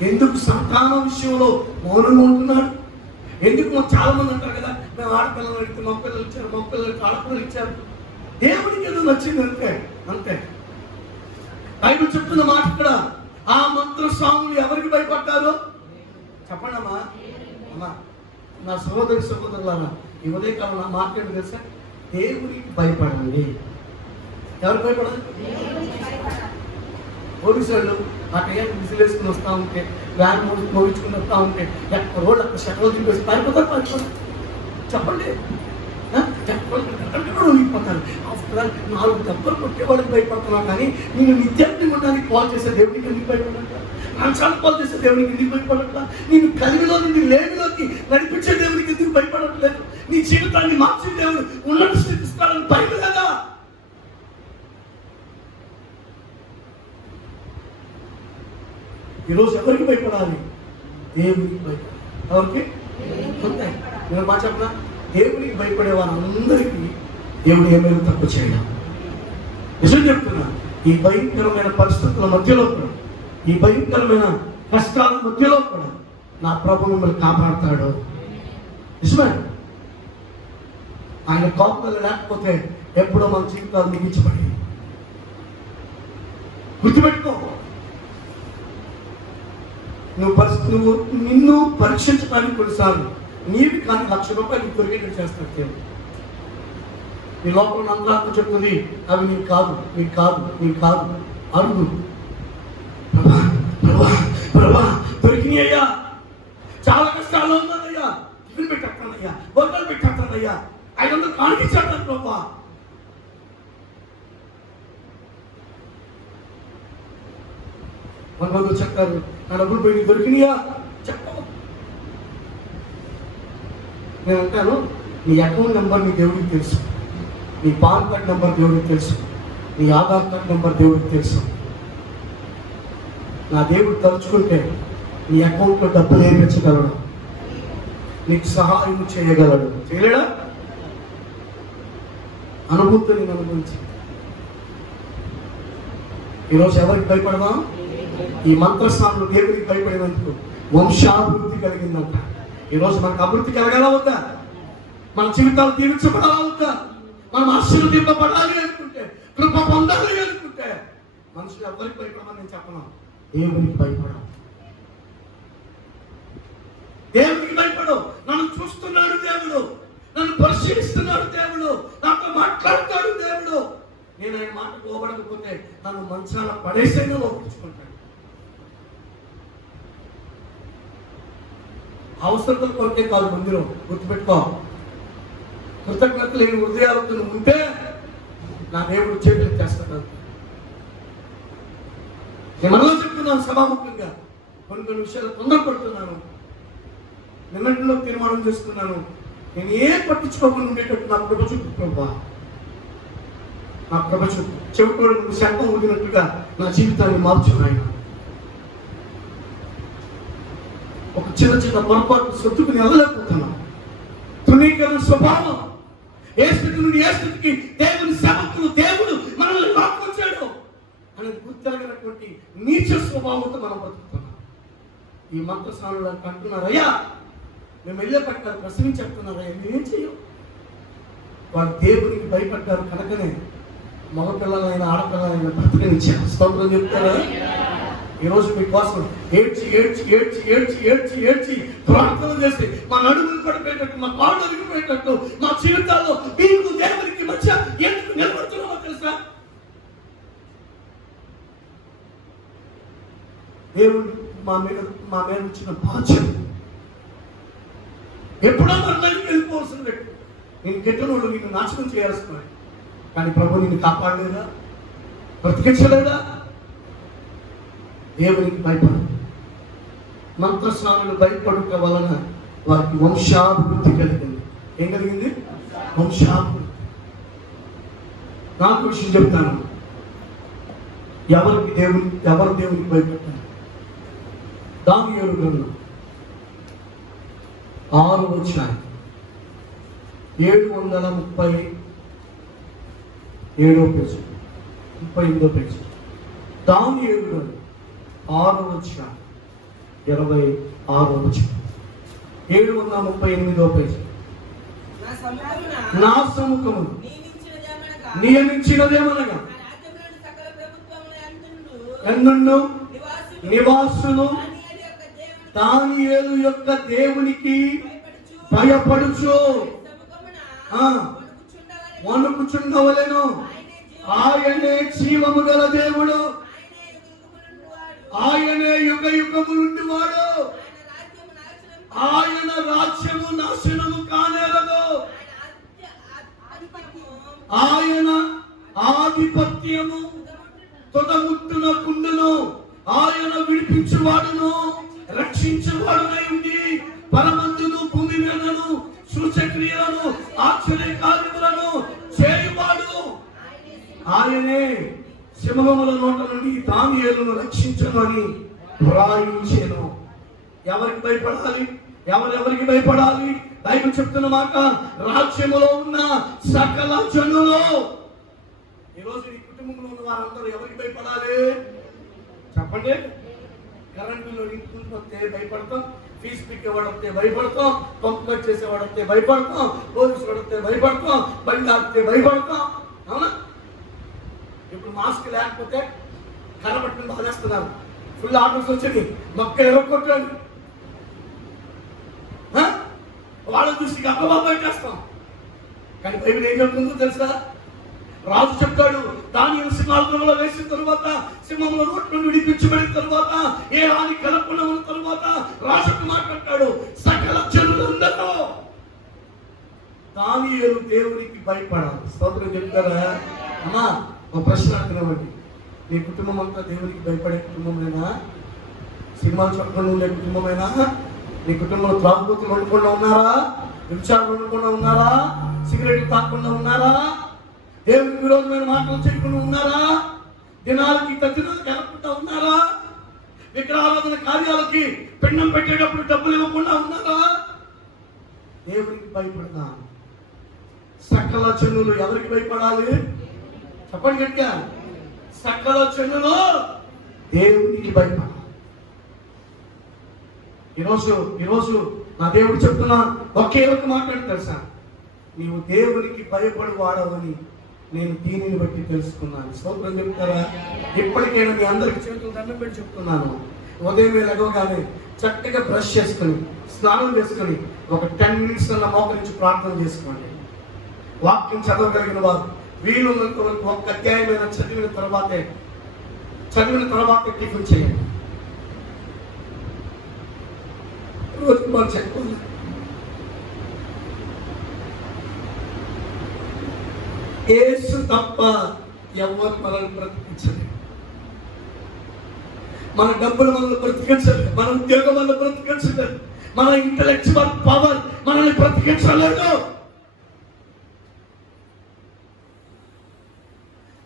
ఎందుకు సంతానం విషయంలో మౌనంగా ఉంటున్నాడు? ఎందుకు చాలా మంది అంటారు కదా, మేము ఆడపిల్లలు అడిగితే మా పిల్లలు ఇచ్చారు, మా పిల్లలకి ఆడపిల్లలు ఇచ్చారు. దేవుడికి ఏదో నచ్చింది అంతే. బైబిల్ చెప్తున్న మాట ఇక్కడ, ఆ మంత్రస్వాములు ఎవరికి భయపడ్డారు చెప్పండి అమ్మా. నా సహోదరులారా, ఈ ఉదయకాలం నా మాట ఏంటి తెలుసా? దేవునికి భయపడండి. ఎవరికి భయపడాలి? పోలీసు వాళ్ళు అక్కడ విసిలేసుకుని వస్తూ ఉంటే, వ్యాన్ మోగించుకుని వస్తూ ఉంటే, ఎక్కడ రోడ్డు అక్కడ షటల్ దింపేసి పారిపోతారు. చెప్పండి, పోతారు. 4 దెబ్బలు కొట్టేవాళ్ళకి భయపడుతున్నావు, కానీ నేను నిత్యాన్ని ఉండడానికి కాల్ చేసే దేవుడికి ఎందుకు భయపడట్లా? మంచాన్ని కాల్ చేసే దేవుడికి ఎందుకు భయపడట్లా? నేను కలివిలో నుండి లేనిలోకి నడిపించే దేవుడికి ఎందుకు భయపడట్లేదు? నీ జీవితాన్ని మార్చే దేవుడు ఉన్నత స్థితి ఇస్తాడని భయం కదా? ఈరోజు ఎవరికి భయపడాలి? దేవునికి భయపడాలి. ఎవరికి? నేను మాట చెప్పనా? దేవునికి భయపడే వారందరికీ దేవుడు ఏమైనా తక్కువ చేయడం. నిజం చెప్తున్నా, ఈ భయంకరమైన పరిస్థితుల మధ్యలో కూడా, ఈ భయంకరమైన కష్టాల మధ్యలో కూడా నా ప్రభు మిమ్మల్ని కాపాడతాడు. నిజమే. ఆయన కాపుదల లేకపోతే ఎప్పుడో మన జీవితాలు మిగించబడి. గుర్తుపెట్టుకో, నువ్వు నిన్ను పరీక్షించడానికి కొన్నిసార్లు నీవి కానీ ₹1,00,000 దొరికేటట్టు చేస్తాడు దేవుడు. నీ లోపల అంతరాత్మ చెప్తుంది, అవి నీకు కాదు, నీకు కాదు, నీకు కాదు. అడుగు, ప్రభా ప్రభా ప్రభా దొరికినాయ్యా, చాలా కష్టాల్లో ఉన్నానయ్యా, టిఫిన్ పెట్టానయ్యా, బొట్టలు పెట్టానయ్యా, 500 కానిచ్చాడు ప్రభా. కొంతమంది చెప్తారు, నా డబ్బులు పోయి నీకు దొరికినాయా చెప్పవు. నేను అంటాను, నీ అకౌంట్ నెంబర్ నీ దేవుడికి తెలుసు, నీ పాన్ కార్డ్ నెంబర్ దేవుడికి తెలుసు, నీ ఆధార్ కార్డ్ నెంబర్ దేవుడికి తెలుసు. నా దేవుడు తలుచుకుంటే నీ అకౌంట్లో డబ్బులు వేయించగలడు, నీకు సహాయం చేయగలడు. చేయలేడా? అనుభూతిని నేను అనుభవించి ఈరోజు ఎవరికి భయపడదాం? ఈ మంత్రస్థానంలో దేవుడికి భయపడినందుకు వంశాభివృద్ధి కలిగిందంట. ఈరోజు మనకు అభివృద్ధి కలగాల వద్దా? మన జీవితాలు దీవించబడాలా వద్దా? మనం ఆశీర్వదింపబడాలి అనుకుంటే, కృప పొందాలి అనుకుంటే మనుషులు ఎవరికి భయపడమని నేను చెప్పను, దేవునికి భయపడాలి. దేవునికి భయపడు. నన్ను చూస్తున్నాడు దేవుడు, నన్ను పరిశీలిస్తున్నాడు దేవుడు, నాతో మాట్లాడుతాడు దేవుడు. నేను ఆయన మాటకు లోబడకపోతే నన్ను మంచాల పడేసేగా లోపించుకుంటాడు. అవసరతల కొరకే కాదు మందిరం, గుర్తుపెట్టుకో. కృతజ్ఞత లేని హృదయాలతో ఉంటే నా దేవుడు చేతులు చేస్తాడు. నేను మనలో చెప్తున్నాను సభాముఖంగా, కొన్ని విషయాలు తొందరపడుతున్నాను. నిన్నటిలో తీర్మానం చేసుకున్నాను, నేను ఏం పట్టించుకోకుండా ఉండేటట్టు నా ప్రభు చూపు ప్రభా, నా ప్రభు చూపు. చెవిటోడు నువ్వు శంఖం ఊదినట్టుగా నా జీవితాన్ని మార్చున్నాయి. ఒక చిన్న చిన్న పొరపాటు సొత్తుకుని వెళ్ళలేకపోతున్నాను. తృణీకరణ స్వభావం, ఏ స్థితి నుండి ఏ స్థితికి దేవుని సేవకులు దేవుడు మనల్ని లాక్కొచ్చాడు అనేది గుర్తెరగినటువంటి నీచ స్వభావంతో మనం బతుకుతున్నాం. ఈ మంత్రస్నానులు అంటున్నారయ్యా, మేము వెళ్ళే పట్టారు ప్రశ్నించి చెప్తున్నారయ్యా, మేమేం చెయ్యం. వాళ్ళు దేవునికి భయపడ్డారు కనుకనే మగపిల్లలైన ఆడపిల్లలైన బ్రతకనిచ్చారు. స్తోత్రం చెప్తారా? ఈరోజు మీకోసం ఏడ్చి ఏడ్చి ఏడ్చి ఏడ్చి ఏడ్చి ఏడ్చి ప్రార్థన చేసి మా నడుములు పడిపోయేటట్టు, మా కాళ్ళు అరిగిపోయేటట్టు, మా జీవితాల్లో మీకు దేవునికి మధ్య ఎందుకు నిలబడుతున్నామో తెలుసా? దేవుడు మా మీద ఇచ్చిన బాధ్యత. ఎప్పుడో మరణానికి వెళ్ళిపోవాల్సిన వ్యక్తి, నేను గిట్టనోడు నిన్ను నాశనం చేయాల్సిన, కానీ ప్రభు నిన్ను కాపాడలేదా? బ్రతికించలేదా? దేవునికి భయపడు. మంత్రస్నానులు భయపడుట వలన వారికి వంశాభివృద్ధి కలిగింది. ఏం కలిగింది? వంశాభివృద్ధి. నాకు విషయం చెప్తాను, ఎవరు దేవునికి భయపడతారు? దానియేలు గ్రంథం 6వ అధ్యాయం 737వ పేజీ, 38వ పేజీ. దానియేలు గ్రంథం 6వ అధ్యాయం 26వ వచనం, 738వ పేజీ. నా సముఖమును నియమించినదేమనగా ఎన్నుండు నివాసులు దానియేలు యొక్క దేవునికి భయపడుచు వణుకుచుండవలెను. ఆయనే జీవము గల దేవుడు, ఆయనే యుగ యుగము నుండి వాడు, ఆయన రాజ్యము నాశనము కానేరదు, ఆయన ఆధిపత్యము తొదముట్టున కుండును, ఆయన విడిపించువాడును రక్షించువాడునై ఉండి పరమందును భూమి మీదను సూచక్రియలను ఆశ్చర్య కార్యములను చేయువాడు. ఆయనే సింహముల నోట నుండి దానియేలును రక్షించును అని వ్రాయించెను. ఎవరికి భయపడాలి? ఎవరెవరికి భయపడాలి? బైబిల్ చెప్తున్న మాట, రాజ్యములో ఉన్న సకల జనులు. ఈరోజు ఈ కుటుంబంలో ఉన్న వారందరూ ఎవరికి భయపడాలి చెప్పండి? కరెంటులో ఇంటికి వస్తే భయపడతాం, ఫీజు పిక్కేవాడితే భయపడతాం, పంపు కట్ చేసేవాడితే భయపడతాం, పోలీసు వాడితే భయపడతాం, బండి ఆడితే భయపడతాం. అవునా? ఇప్పుడు మాస్క్ లేకపోతే కనబట్టుకుని బాధేస్తున్నారు. ఫుల్ ఆర్డర్స్ వచ్చింది, మొక్క ఎరగొట్టండి. వాళ్ళని చూసి అక్కబాబాయ్ చేస్తాం. కానీ బైబిల్ ఏం చెప్తుందో తెలుసా? రాజు చెప్తాడు, దానియేలు సింహాసనంలో వేసిన తరువాత, సింహంలో నోట్లో విడిపించబడిన తరువాత, ఏ హాని కలగకుండా ఉన్న తరువాత రాజుకు మాట్లాడతాడు, సకల జనులందరూ దానియేలు దేవునికి భయపడాలి. స్తోత్రం చెప్తారా? అమ్మా ఒక ప్రశ్న అడుగుతున్నామండి, నీ కుటుంబం అంతా దేవునికి భయపడే కుటుంబమేనా? సినిమా చూడకుండా ఉండే కుటుంబమేనా? నీ కుటుంబంలో త్రాగుబోతులు ఉండకుండా ఉన్నారా? విచారణ ఉండకుండా ఉన్నారా? సిగరెట్లు తాకుండా ఉన్నారా? దేవునికి విరోధమైన మాటలు చేయకుండా ఉన్నారా? దినాలకి తద్దినాలకి వెళ్ళకుండా ఉన్నారా? విగ్రహారాధన కార్యాలకి పిండం పెట్టేటప్పుడు డబ్బులు ఇవ్వకుండా ఉన్నారా? దేవునికి భయపడదా? సకల జనులు ఎవరికి భయపడాలి? చెప్పండి గట్టిగా. సకల జనులు దేవునికి భయపడాలి. ఈరోజు నా దేవుడు చెప్తున్నా ఒకే ఒక మాట్లాడతాడు సార్, నీవు దేవునికి భయపడి వాడవని నేను దీనిని బట్టి తెలుసుకున్నాను. స్తోత్రం చెప్తారా? ఇప్పటికైనా మీ అందరికి చేతులు దండం పెట్టి చెప్తున్నాను, ఉదయం లెగవగానే చక్కగా బ్రష్ చేసుకుని స్నానం చేసుకుని ఒక 10 minutes అన్న మోకరించి ప్రార్థన చేసుకోండి. వాక్యం చదవగలిగిన వారు వీలున్నంత వరకు ఒక్క అధ్యాయమైన చదివిన తర్వాతే టిఫిన్ చేయండి. రోజు మనం చెప్పాలి, యేసు తప్ప ఎవరు మనల్ని బ్రతికించలేదు. మన డబ్బులు మనల్ని బ్రతికించలేదు, మన ఉద్యోగం మనల్ని బ్రతికించలేదు, మన ఇంటలెక్చువల్ పవర్ మనల్ని బ్రతికించలేదు.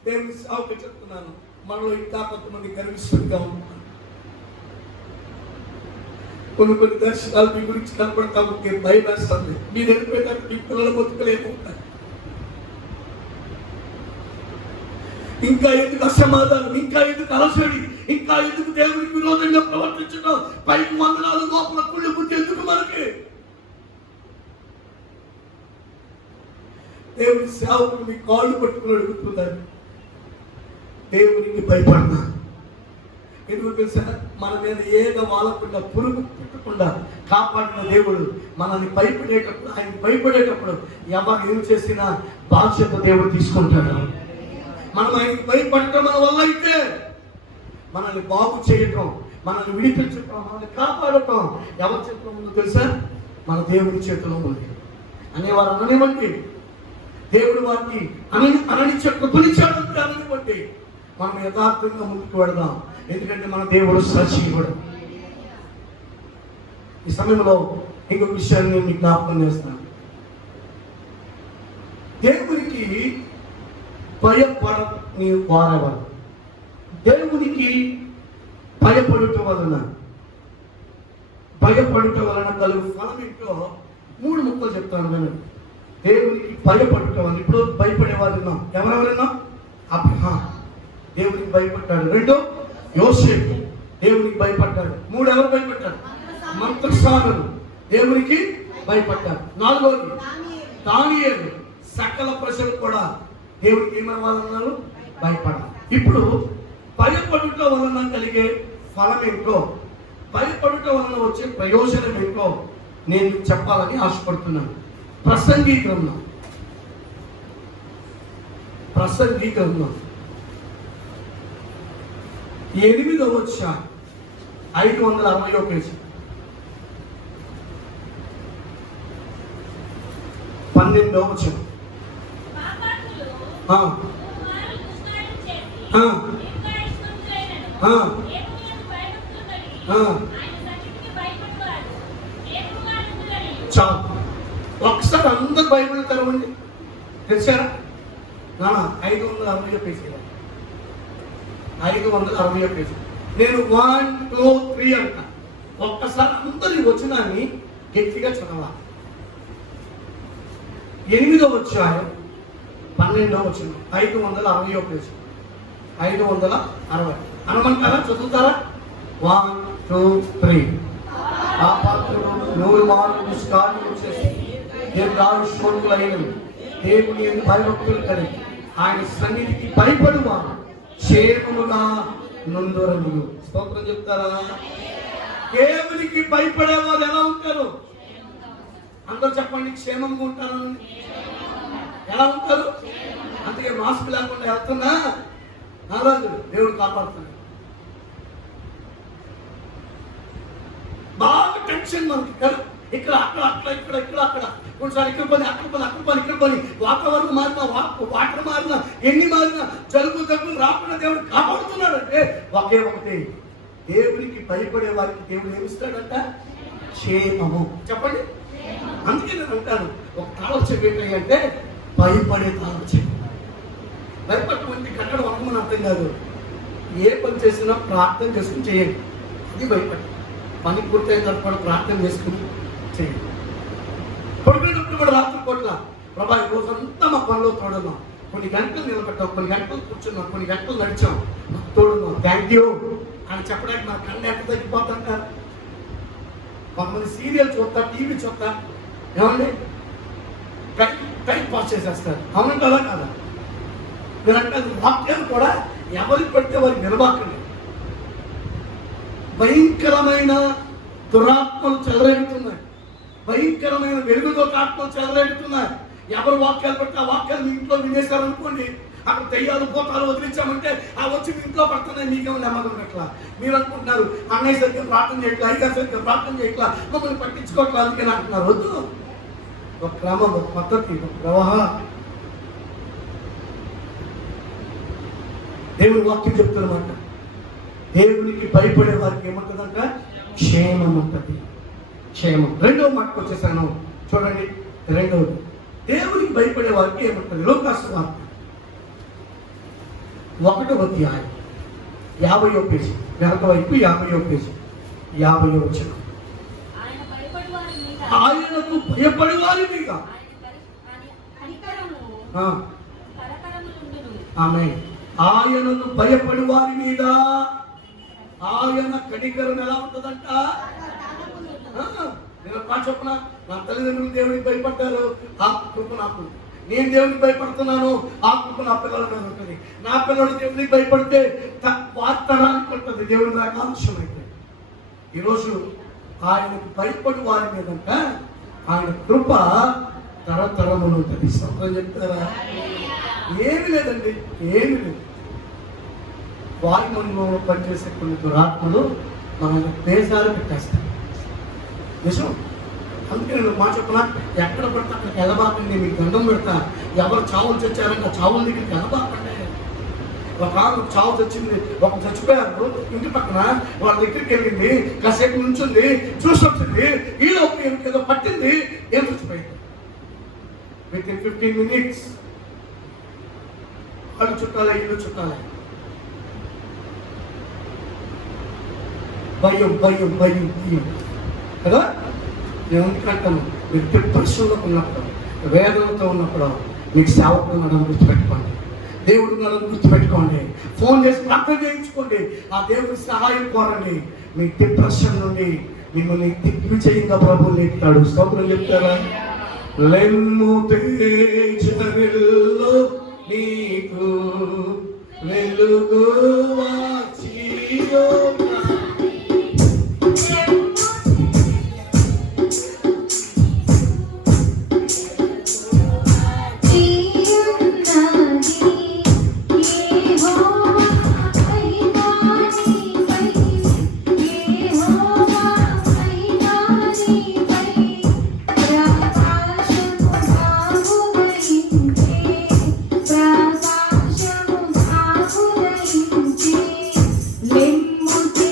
దేవుని సావుకి చెప్తున్నాను, మనలో ఇంకా కొంతమంది గర్విస్తుగా ఉంటున్నారు. కొన్ని దర్శనాలు మీ గురించి కనపడతా ఉంటే భయం వేస్తుంది. మీరు వెళ్ళిపోయినట్టు మీ పిల్లల బతుకలేకపోతారు. ఇంకా ఎందుకు అసమాధానం, ఇంకా ఎందుకు అలసడి, ఇంకా ఎందుకు దేవునికి విరోధంగా ప్రవర్తించడం, పైకి వందనాలు లోపల కుళ్ళి బుద్ధి ఎందుకు మనకి? దేవుని సేవకులు మీ కాళ్ళు పట్టుకుని అడుగుతున్నారు, దేవునికి భయపడనా? ఎందుకు తెలుసా? మన మీద ఏదో వాలకుండా పురుగు పెట్టకుండా కాపాడిన దేవుడు మనల్ని భయపడేటప్పుడు, ఆయన భయపడేటప్పుడు ఎవరు ఏం చేసినా బాధ్యత దేవుడు తీసుకుంటాడు. మనం ఆయనకి భయపడటం మన వల్ల అయితే మనల్ని బాగు చేయటం, మనల్ని విడిపించటం, మనల్ని కాపాడటం ఎవరి చేతిలో ఉందో తెలుసా? మన దేవుడి చేతిలో ఉంది. అనేవారు అననివ్వండి, దేవుడు వారికి అననిచ్చే కృపనిచ్చాడు అననివ్వండి. మనం యథార్థంగా ముందుకు వెళదాం, ఎందుకంటే మన దేవుడు సజీవుడు. ఈ సమయంలో ఇంకొక విషయాన్ని నేను మీకు జ్ఞాపకం చేస్తాను. దేవునికి భయపడని వారెవరు? దేవునికి భయపడుట వలన కలుగు ఫలం ఏంటో 3 ముక్కలు చెప్తాను వినండి. దేవునికి భయపడుట వలన, ఇప్పుడు భయపడేవారు ఉన్నాం. ఎవరెవరున్నాం? అబ్రహాం దేవునికి భయపడ్డాడు. 2 యోసేపు దేవునికి భయపడ్డాడు. 3 ఎవరు భయపడ్డాడు? మంత్రసానులు దేవునికి భయపడ్డారు. 4వది దానియేలు. సకల ప్రజలు కూడా దేవుడికి ఏమవ్వాలన్నారు? భయపడాలి. ఇప్పుడు భయపడుట వలన కలిగే ఫలం ఏంటో, భయపడుట వలన వచ్చే ప్రయోజనం ఏంటో నేను చెప్పాలని ఆశపడుతున్నాను. ప్రసంగి గ్రంథం 8వ అధ్యాయం 560వ పేజీ 12వ వచనం. చాలు, ఒకసారి అందరు బైబిల్ తెరవండి. తెలిసారా? 560వ పేజీ, 560వ పేజీ. నేను 1, 2, 3 అంటా. ఒక్కసారి అందరి వచనాన్ని గట్టిగా చదవాలి. 8వ అధ్యాయం 12వ వచనం, 560వ పేజీ, 560 అనమంటారా? చదువుతారా? 1, 2, 3. ఆ పాత్రలు 100 మార్లు నిష్కార్యము చేసి దేవుడావిష్మరులైనవి, దేవుని భయభక్తులు కలిగి ఆయన సన్నిధికి భయపడువారు క్షేమముగా నుందరని. స్తోత్రం చెప్తారా? దేవునికి భయపడేవారు ఎలా ఉంటారు? అందరూ చెప్పండి, క్షేమంగా ఉంటారని. ఎలా ఉంటారు? అందుకే మాస్క్ లేకుండా వెళ్తున్నా నారాజు దేవుడు కాపాడుతున్నాడు. బాగా టెన్షన్ మనకి కదా, ఇక్కడ అక్కడ అక్కడ ఇక్కడ ఇక్కడ అక్కడ కొన్నిసార్లు ఇక్కడ పని అక్కడ పని అక్కడ పని ఇక్కడ పని, వాతావరణం మారినా వాటర్ మారినా ఎన్ని మారినా జలుబులు రాకుండా దేవుడు కాపాడుతున్నాడు. అంటే ఒకే ఒకటి, దేవుడికి భయపడే వారికి దేవుడు ఏమిస్తాడంట? క్షేమము. చెప్పండి. అందుకే నేను అంటాను, ఒక తాళం చెవి ఏంటి అంటే భయపడే తాళం చెవి. భయపడటువంటి కట్టడం అనుకుని అర్థం కాదు. ఏ పని చేసినా ప్రార్థన చేసుకుని చేయండి, అది భయపడి. పని పూర్తయిన తర్వాత కూడా ప్రార్థన చేసుకుని చేయండి. పడుకునేటప్పుడు కూడా రాత్రి కోట్ల ప్రభా ఈ రోజంతా మా పనిలో తోడున్నాం, కొన్ని గంటలు నిలబెట్టాం, కొన్ని గంటలు కూర్చున్నాం, కొన్ని గంటలు నడిచాం, తోడున్నాం, థ్యాంక్ యూ అని చెప్పడానికి నా కళ్ళు ఎంత తగ్గిపోతుంటారు. కొంతమంది సీరియల్ చూస్తా, టీవీ చూస్తా, ఏమండి టైం పాస్ చేసేస్తారు. అవునంటే అలా కాదా? మీరంటే వాక్యాలు కూడా ఎవరికి పడితే వారికి నిలబాకండి. భయంకరమైన దురాత్మలు చెలరేగుతున్నాయి, భయంకరమైన వెలుగుదోక ఆత్మలు చెలరేగుతున్నాయి. ఎవరు వాక్యాలు పడితే ఆ వాక్యాలు మీ ఇంట్లో వినేశారు అనుకోండి, అక్కడ దెయ్యాలు పోతాలు వదిలించామంటే ఆ వచ్చి మీ ఇంట్లో పడుతున్నాయి. మీకేమో నెమ్మది ఉన్నట్లా మీరు అనుకుంటున్నారు, అన్నయ్య సరిగ్గా ప్రార్థన చేయట్లా, అయ్యగారు సరిగ్గా ప్రార్థన చేయట్లా, మమ్మల్ని పట్టించుకోవట్లా అందుకని అంటున్నారు. వద్దు, ఒక క్రమం, ఒక పద్ధతి, ఒక ప్రవాహం. దేవుని వాక్యం చెప్తున్నమాట, దేవునికి భయపడే వారికి ఏముంటుందంట? క్షేమం ఉంటుంది. క్షేమం. రెండవ మాటకు వచ్చేసాను చూడండి. రెండవది, దేవునికి భయపడే వారికి ఏముంటుంది? లోకాసు వార్త 1వ అధ్యాయం 50వ పేజీ, వెనక వైపు 50వ పేజీ, 50వ వచనం. ఆయనకు భయపడే వారి మీద ఆమేన్. ఆయనను భయపడి వారి మీద ఆయన కనికరం ఎలా ఉంటుందంట? నేను చెప్పిన నా తల్లిదండ్రులు దేవునికి భయపడ్డారు, ఆ కృప నాకు. నేను దేవునికి భయపడుతున్నాను, ఆ కృప నా పిల్లల మీద ఉంటుంది. నా పిల్లలు దేవునికి భయపడితే వార్తడానికి ఉంటుంది, దేవుని నాకు ఆలస్యమైతే. ఈరోజు ఆయనకు భయపడి వారి మీదంట ఆయన కృప తరతరములు ఉంటుంది. సొంతం చెప్తారా? ఏమి లేదండి, ఏమి లేదు. వాయుమండలంలో పనిచేసే కొన్ని దురాత్మలు మన దేశాలు పెట్టేస్తాయి. నిజం. అందుకే నేను మా చెప్పిన ఎక్కడ పడితే అక్కడికి వెళ్ళబాకండి, మీకు దండం పెడతా. ఎవరు చావులు చచ్చారంటే చావుల దగ్గరికి వెళ్ళబాకండి. ఒక ఆమె చావు చచ్చింది, ఒక చచ్చిపోయారు, ఇంటి పక్కన వాళ్ళ దగ్గరికి వెళ్ళింది, కాసేపు నుంచుంది, చూసి వచ్చింది, ఈలోపు ఏదో పట్టింది, ఏం చచ్చిపోయింది. విత్ ఇన్ 15 minutes వాళ్ళు చుట్టాలే, ఇల్లు చుట్టాలే. భయం భయం భయం భయం కదా. నేను ఎందుకంటాను, మీరు డిప్రెషన్లో ఉన్నప్పుడు, వేదనతో ఉన్నప్పుడు మీకు సేవకుడు ఉన్నాడని గుర్తుపెట్టుకోండి, దేవుడు ఉన్నాడని గుర్తుపెట్టుకోండి. ఫోన్ చేసి ప్రార్థన చేయించుకోండి, ఆ దేవుడి సహాయం కోరండి. మీ డిప్రెషన్ నుండి మిమ్మల్ని దిగ్విజయంగా ప్రభువు లేపుతాడు. స్తోత్రం చెప్తారా? లెమ్ము తేజరిల్లు నీకు వెలుగు వాచియోన. Lemmu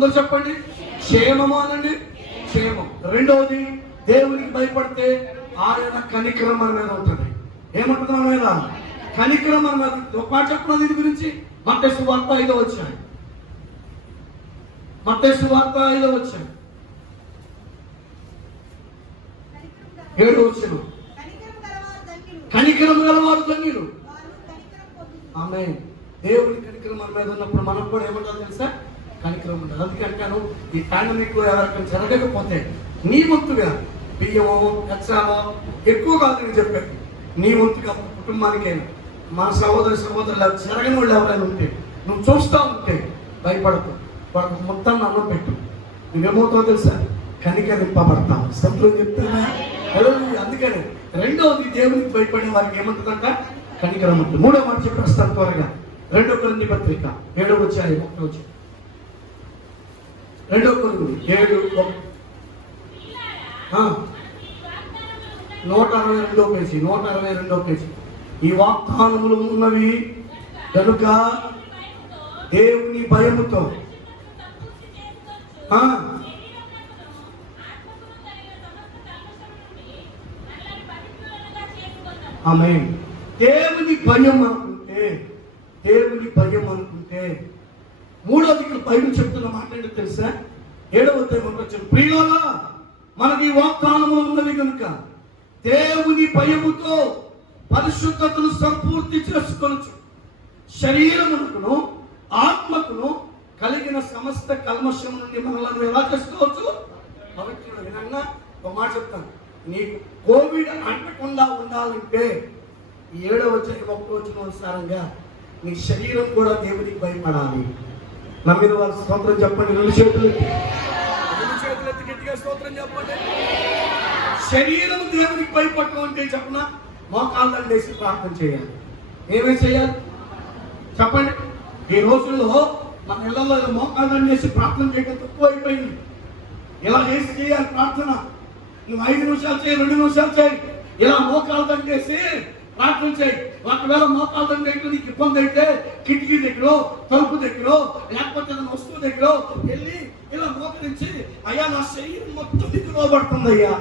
అందరూ చెప్పండి, క్షేమము అనండి, క్షేమం. రెండవది, దేవునికి భయపడితే ఆయన కనికరం మన మీద ఉంటుంది. ఏమంటుంది మన మీద? కనికరం మన మీద. ఒక మాట చెప్తున్నది దీని గురించి. మత్తయి సువార్త 5వ అధ్యాయం, మత్తయి సువార్త 5వ అధ్యాయం 7వ వచనం. కనికరం గలవారు ధన్యులు. ఆమేన్. దేవుని కనికరం మన మీద ఉన్నప్పుడు మనం కూడా ఏమంటారు తెలుసా? కనికరం ఉంటుంది. అందుకే అంటాను, ఈ పాండమిక్ ఎవరికైనా జరగకపోతే నీ వంతుగా బియ్యమో ఎక్సామో ఎక్కువ కాదు నేను చెప్పాను, నీ వంతుగా కుటుంబానికైనా మన సహోదరులు జరగని వాళ్ళు ఎవరైనా ఉంటే నువ్వు చూస్తూ ఉంటే భయపడతావు. వాళ్ళకు మొత్తం అన్నం పెట్టు. నువ్వేమవుతావు తెలుసా? కనికరింపబడతావు. సంతులు చెప్తున్నా. అందుకని రెండవది, దేవునికి భయపడే వారికి ఏమంటుందంట? కనికరం ఉంటుంది. మూడో మాట చెప్పేస్తాను త్వరగా. 2 కొరింథీ పత్రిక 7వ అధ్యాయం 1వ వచనం. 2 కొరింథీ 7:1. 162వ పేజీ, 162వ పేజీ. ఈ వాగ్దానములు ఉన్నవి కనుక దేవుని భయముతో ఆమేన్. దేవుని భయం అనుకుంటే, దేవుని భయం అనుకుంటే మూడోది ఇక్కడ బైబిల్ చెప్తున్న మాట ఏంటో తెలుసా? 7వ అధ్యాయం ప్రియులారా, మనకి వాగ్దానములు ఉన్నవి కనుక దేవుని భయముతో పరిశుద్ధతను సంపూర్తి చేసుకొనొచ్చు, శరీరమునకును ఆత్మకును కలిగిన సమస్త కల్మషం నుండి మనల్ని ఎలా చేసుకోవచ్చు? పవిత్రుడు. వినంగా ఒక మాట చెప్తాను, నీకు కోవిడ్ అంటకుండా ఉండాలంటే 7వ అధ్యాయం 1వ వచనం అనుసారంగా నీ శరీరం కూడా దేవునికి భయపడాలి. నమ్మిన వారు స్తోత్రం చెప్పండి. 2 చేతులు ఎత్తి గట్టిగా స్తోత్రం చెప్పండి. శరీరం దేవునికి భయపడటం అంటే చెప్పిన మోకాళ్ళ వేసి ప్రార్థన చేయాలి. ఏమేమి చేయాలి చెప్పండి? ఈ రోజుల్లో మన ఇళ్లలో మోకాళ్ళ వేసి ప్రార్థన చేయడం తక్కువ అయిపోయింది. ఇలా వేసి చేయాలి ప్రార్థన. నువ్వు 5 నిమిషాలు చేయి, 2 నిమిషాలు చేయి, ఇలా మోకాళ్ళ దండేసి ప్రార్థన చేయి. ఒకవేళ మోకాళ్ళ దండ నీకు ఇబ్బంది అయితే కిటికీ దగ్గర, తలుపు దగ్గర, లేకపోతే వస్తువు దగ్గర వెళ్ళి ఇలా మోకరించి, అయ్యా నా శరీరం మొత్తం నీకు లోబడుతుంది అయ్యా,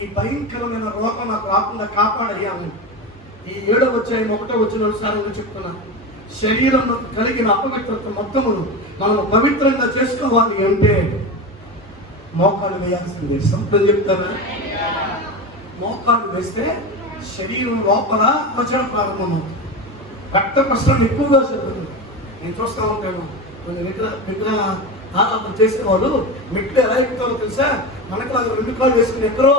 ఈ భయంకరమైన రోగం నాకు రాకుండా కాపాడయ్యా. ఈ 7వ అధ్యాయం 1వ వచనం అనుసారంగా చెప్తున్నాను. శరీరంలో కలిగిన అపవిత్రత మొత్తమును మనం పవిత్రంగా చేసుకోవాలి అంటే మోకాలు వేయాల్సిందే. సంతం చెప్తారా? మోకాలు వేస్తే శరీరం లోపల ఆలోచన ప్రారంభమవుతుంది. రక్త ప్రసరణ ఎక్కువగా జరుగుతుంది. నేను చూస్తూ ఉంటాను, కొన్ని విగ్రహ ఆరాధన చేసేవాళ్ళు మెట్లు ఎలా ఎక్కుతారో తెలుసా? మనకు 2 కాళ్ళు వేసుకుని ఎక్కరో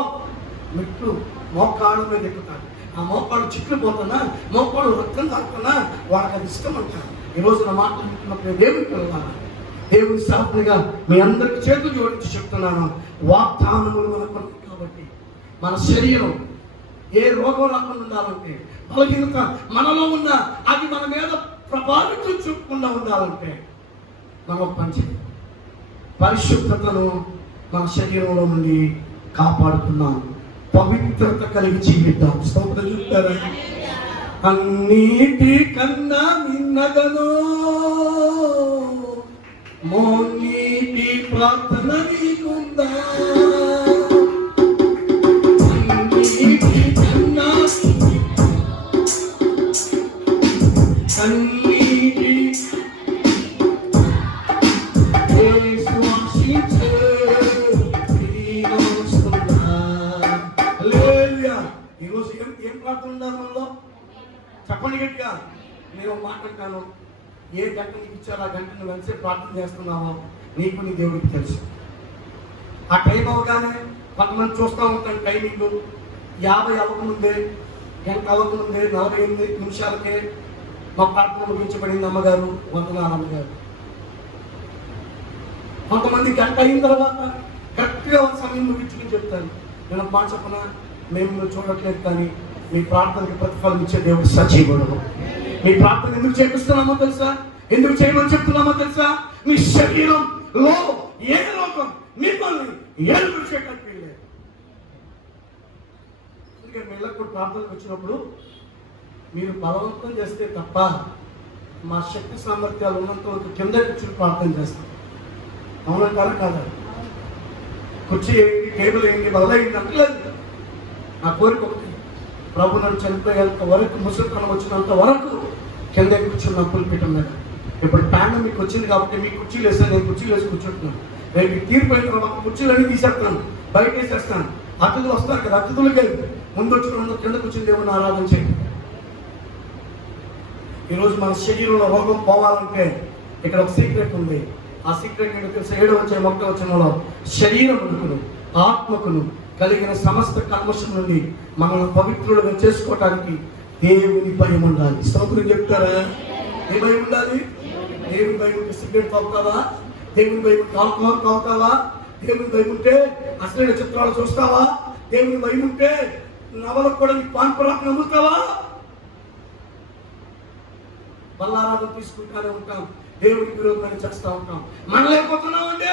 మెట్లు మోకాళ్ళ మీద ఎక్కుతారు. ఆ మోకాళ్ళు చిక్కుపోతున్నా, మోకాళ్ళు రక్తం తాకుతున్నా వాళ్ళకి అది ఇష్టం అంటారు. ఈరోజు నా మాట్లాడుతున్నప్పుడు దేవుడికి వెళ్ళాలి. దేవుని సాధనగా మీ అందరికి చేతులు జోడించి చెప్తున్నాను, వాగ్దానములు మనకు కాబట్టి మన శరీరం ఏ రోగం రాకుండా ఉండాలంటే, బలహీనత మనలో ఉన్న అది మన మీద ప్రభావితం చూపకుండా ఉండాలంటే మనం పనిచేయాలి. పరిశుద్ధతను మన శరీరంలో నుండి కాపాడుతున్నాం. పవిత్రత కలిగి జీవిద్దాం. స్తోత్రం చెప్తారా? అన్నిటి కన్నా నిన్నదను మోనీటి ప్రార్థన నీకుందా? అన్నిటి కన్నా కన్నీటి ఈరోజు ఏం ప్రార్థన ఉన్నారు మనలో? చెప్పండి గట్టిగా. నేను మాట్లాడతాను, ఏ గంట నీకు ఇచ్చారో ఆ గంట నువ్వు ఎంతసేపు ప్రార్థన చేస్తున్నావో నీకు నీ దేవుడికి తెలుసు. ఆ టైం అవగానే కొంతమంది చూస్తూ ఉంటాను, టైమింగ్ 50 అవ్వకముందే, గంట అవ్వకముందే 48 నిమిషాలకే మా ప్రార్థన ముగించబడింది అమ్మగారు, వందనాలు అమ్మగారు. కొంతమంది గంట అయిన తర్వాత కరెక్ట్గా సమయం ముగించుకుని చెప్తాను. నేను మాట చెప్పనా, మేము చూడట్లేదు కానీ మీ ప్రార్థనకి ప్రతిఫలం ఇచ్చే దేవుడు సజీవుడు. మీ ప్రార్థన ఎందుకు చేపిస్తున్నామో తెలుసా? ఎందుకు చేయమని చెప్తున్నామో తెలుసా? మీ శరీరంలో ఏ లోకం మిమ్మల్ని ఏలుగు చేయడానికి లేదు. అందుకే మీ ఇళ్ళకు ప్రార్థనకు వచ్చినప్పుడు మీరు బలవంతం చేస్తే తప్ప మా శక్తి సామర్థ్యాలు ఉన్నంత వరకు కింద కూర్చొని ప్రార్థన చేస్తాం. అవునంటారా కాదా? కుర్చీ ఏంటి, టేబుల్ ఏంటి, వల్ల ఏంటి అంటలేదు. నా కోరిక ఒకటి, ప్రభు నన్ను చనిపోయేంత వరకు, ముసలితనం వచ్చినంత వరకు కింద కూర్చున్న పులిపీఠం మీద. ఇప్పుడు పాండమిక్ వచ్చింది కాబట్టి మీ కుర్చీలు వేస్తాను, నేను కుర్చీలు వేసి కూర్చుంటున్నాను. రేపు తీరిపోయిన తర్వాత కుర్చీలన్నీ తీసేస్తాను, బయట వేసేస్తాను. అతిథులు వస్తారు కదా, అతిథులకే ముందు వచ్చిన కింద కూర్చుని దేవుని ఆరాధన చేయండి. ఈరోజు మన శరీరంలో రోగం పోవాలంటే ఇక్కడ ఒక సీక్రెట్ ఉంది. ఆ సీక్రెట్ ఏంటో తెలుసు? 7వ వచనంలో శరీరమునకును ఆత్మకును కలిగిన సమస్త కల్మషం నుండి మనల్ని పవిత్రులుగా చేసుకోవటానికి దేవుని భయం ఉండాలి. స్తోత్రం చెప్తారా? ఏ భయం ఉండాలి? దేవుని భయం ఉంటే సిగరెట్ తాగుతావా? దేవుని భయం ఉంటే ఆల్కహాల్ తాగుతావా? దేవుని భయం ఉంటే అశ్లీల చిత్రాలు చూస్తావా? దేవుని భయం ఉంటే నవలకు కూడా నీ పాన్పరాకు నమ్ముతావా? బల్లారాధన తీసుకుంటానే ఉంటాం, దేవుడికి విరోధమైన చేస్తూ ఉంటాం. మనం లేకపోతున్నామంటే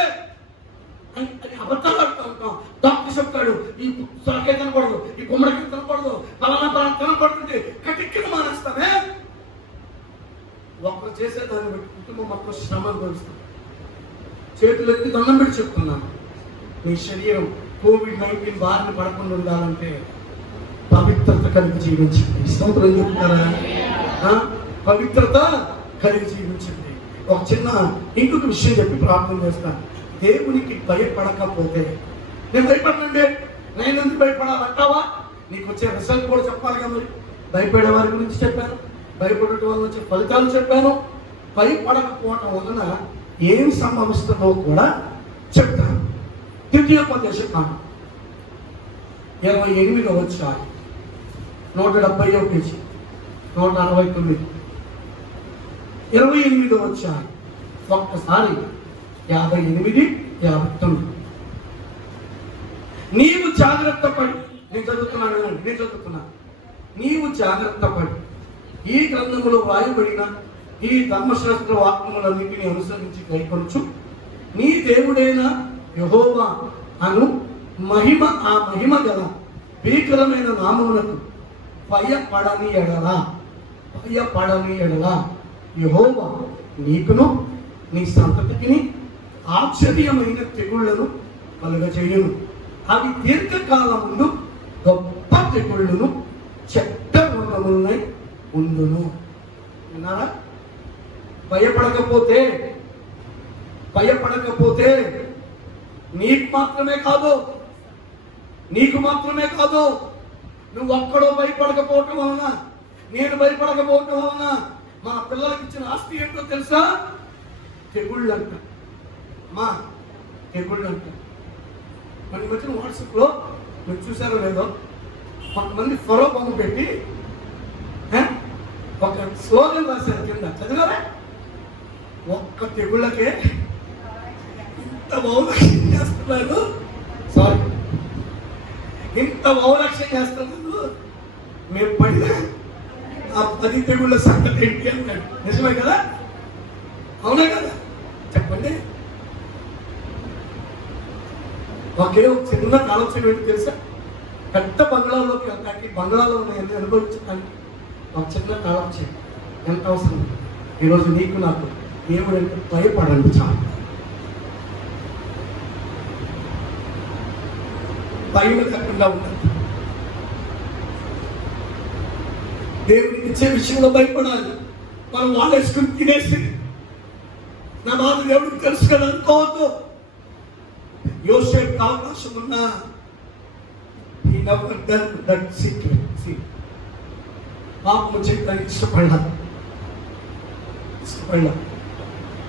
అని అబద్ధాలు ఆడుతూ ఉంటాం. డాక్టర్ చెప్తాడు ఈ సొరకాయ తినకూడదు, ఈ గుమ్మడికాయ తినకూడదు, పలానా తినకూడదు, కటిక్కిన మానేస్తామే. ఒకరు చేసేదాన్ని బట్టి కుటుంబం మొత్తం శ్రమ అనుభవిస్తాం. చేతులు ఎత్తి దండం పెట్టి చెప్తున్నాను, నీ శరీరం COVID-19 బారిన పడకుండా ఉండాలంటే పవిత్రత కలిగి జీవించండి. స్తోత్రం చెప్తారా? పవిత్రత కలిగి జీవించండి. ఒక చిన్న ఇంకొక విషయం చెప్పి ప్రార్థన చేస్తాను. దేవునికి భయపడకపోతే, నేను భయపడనండి, నేను ఎందుకు భయపడాలంటావా? నీకు వచ్చే రిజల్ట్ కూడా చెప్పాలి కదా. మరి భయపడే వారి గురించి చెప్పాను, భయపడటం వల్ల వచ్చే ఫలితాలు చెప్పాను. భయపడకపోవటం వలన ఏం సంభవిస్తుందో కూడా చెప్తాను. ద్వితీయోపదేశ కాండం 28వ అధ్యాయం 170వ పేజీ 169 28వ అధ్యాయం ఒక్కసారి 58, 59. నీవు జాగ్రత్త పడి, నేను చదువుతున్నా, నీవు జాగ్రత్త పడి ఈ గ్రంథములో వ్రాయబడిన ఈ ధర్మశాస్త్ర వాక్యములన్నింటినీ అనుసరించి కైకొనచ్చు నీ దేవుడైన యెహోవా అను ఆ మహిమ గల భీకరమైన నామమునకు భయపడని ఎడల యెహోవా నీకును నీ సంతతికిని ఆశ్చర్యమైన తెగుళ్లను కలుగజేయును. అవి దీర్ఘకాలముందు గొప్ప తెగుళ్లను చెడ్డ రోగములై ఉండును. విన్నారా? భయపడకపోతే నీకు మాత్రమే కాదు, నువ్వు ఒక్కడో భయపడకపోవటం వలన, నేను భయపడకపోవటం వలన మన పిల్లలకి ఇచ్చిన ఆస్తి ఏంటో తెలుసా? తెగుళ్ళంట. మన వచ్చిన వాట్సాప్లో మీరు చూసారో లేదో, కొంతమంది ఫరో బొమ్మ పెట్టి ఒక స్లోగన్ రాశారు కింద, చదివారా? ఒక్క తెగుళ్ళకే ఇంత బహులక్ష్యం చేస్తున్నారు, మేము పడిన ఆ 10 తెగుళ్ళ సంగతి ఏంటి అన్నాడు. నిజమే కదా? అవునా కదా? చెప్పండి. ఒకే ఒక చిన్న ఆలోచన ఏంటి తెలుసా? పెద్ద బంగ్లాలోకి వెళ్ళడానికి, బంగ్లాలో ఉన్న అనుభవించడానికి ఒక చిన్న ఆలోచన ఎంత అవసరం. ఈరోజు నీకు నాకు దేవుడు అంటే భయపడండి చాలు. భయం లేకుండా ఉండాలి. దేవుడికి ఇచ్చే విషయంలో భయపడాలి. మనం వాళ్ళేసుకుని తినేసి నా బాధ దేవుడికి తెలుసు కదా అనుకోవద్దు. యోసేపుకి అవకాశం ఉన్నా పాపము చేయడానికి ఇష్టపడలా.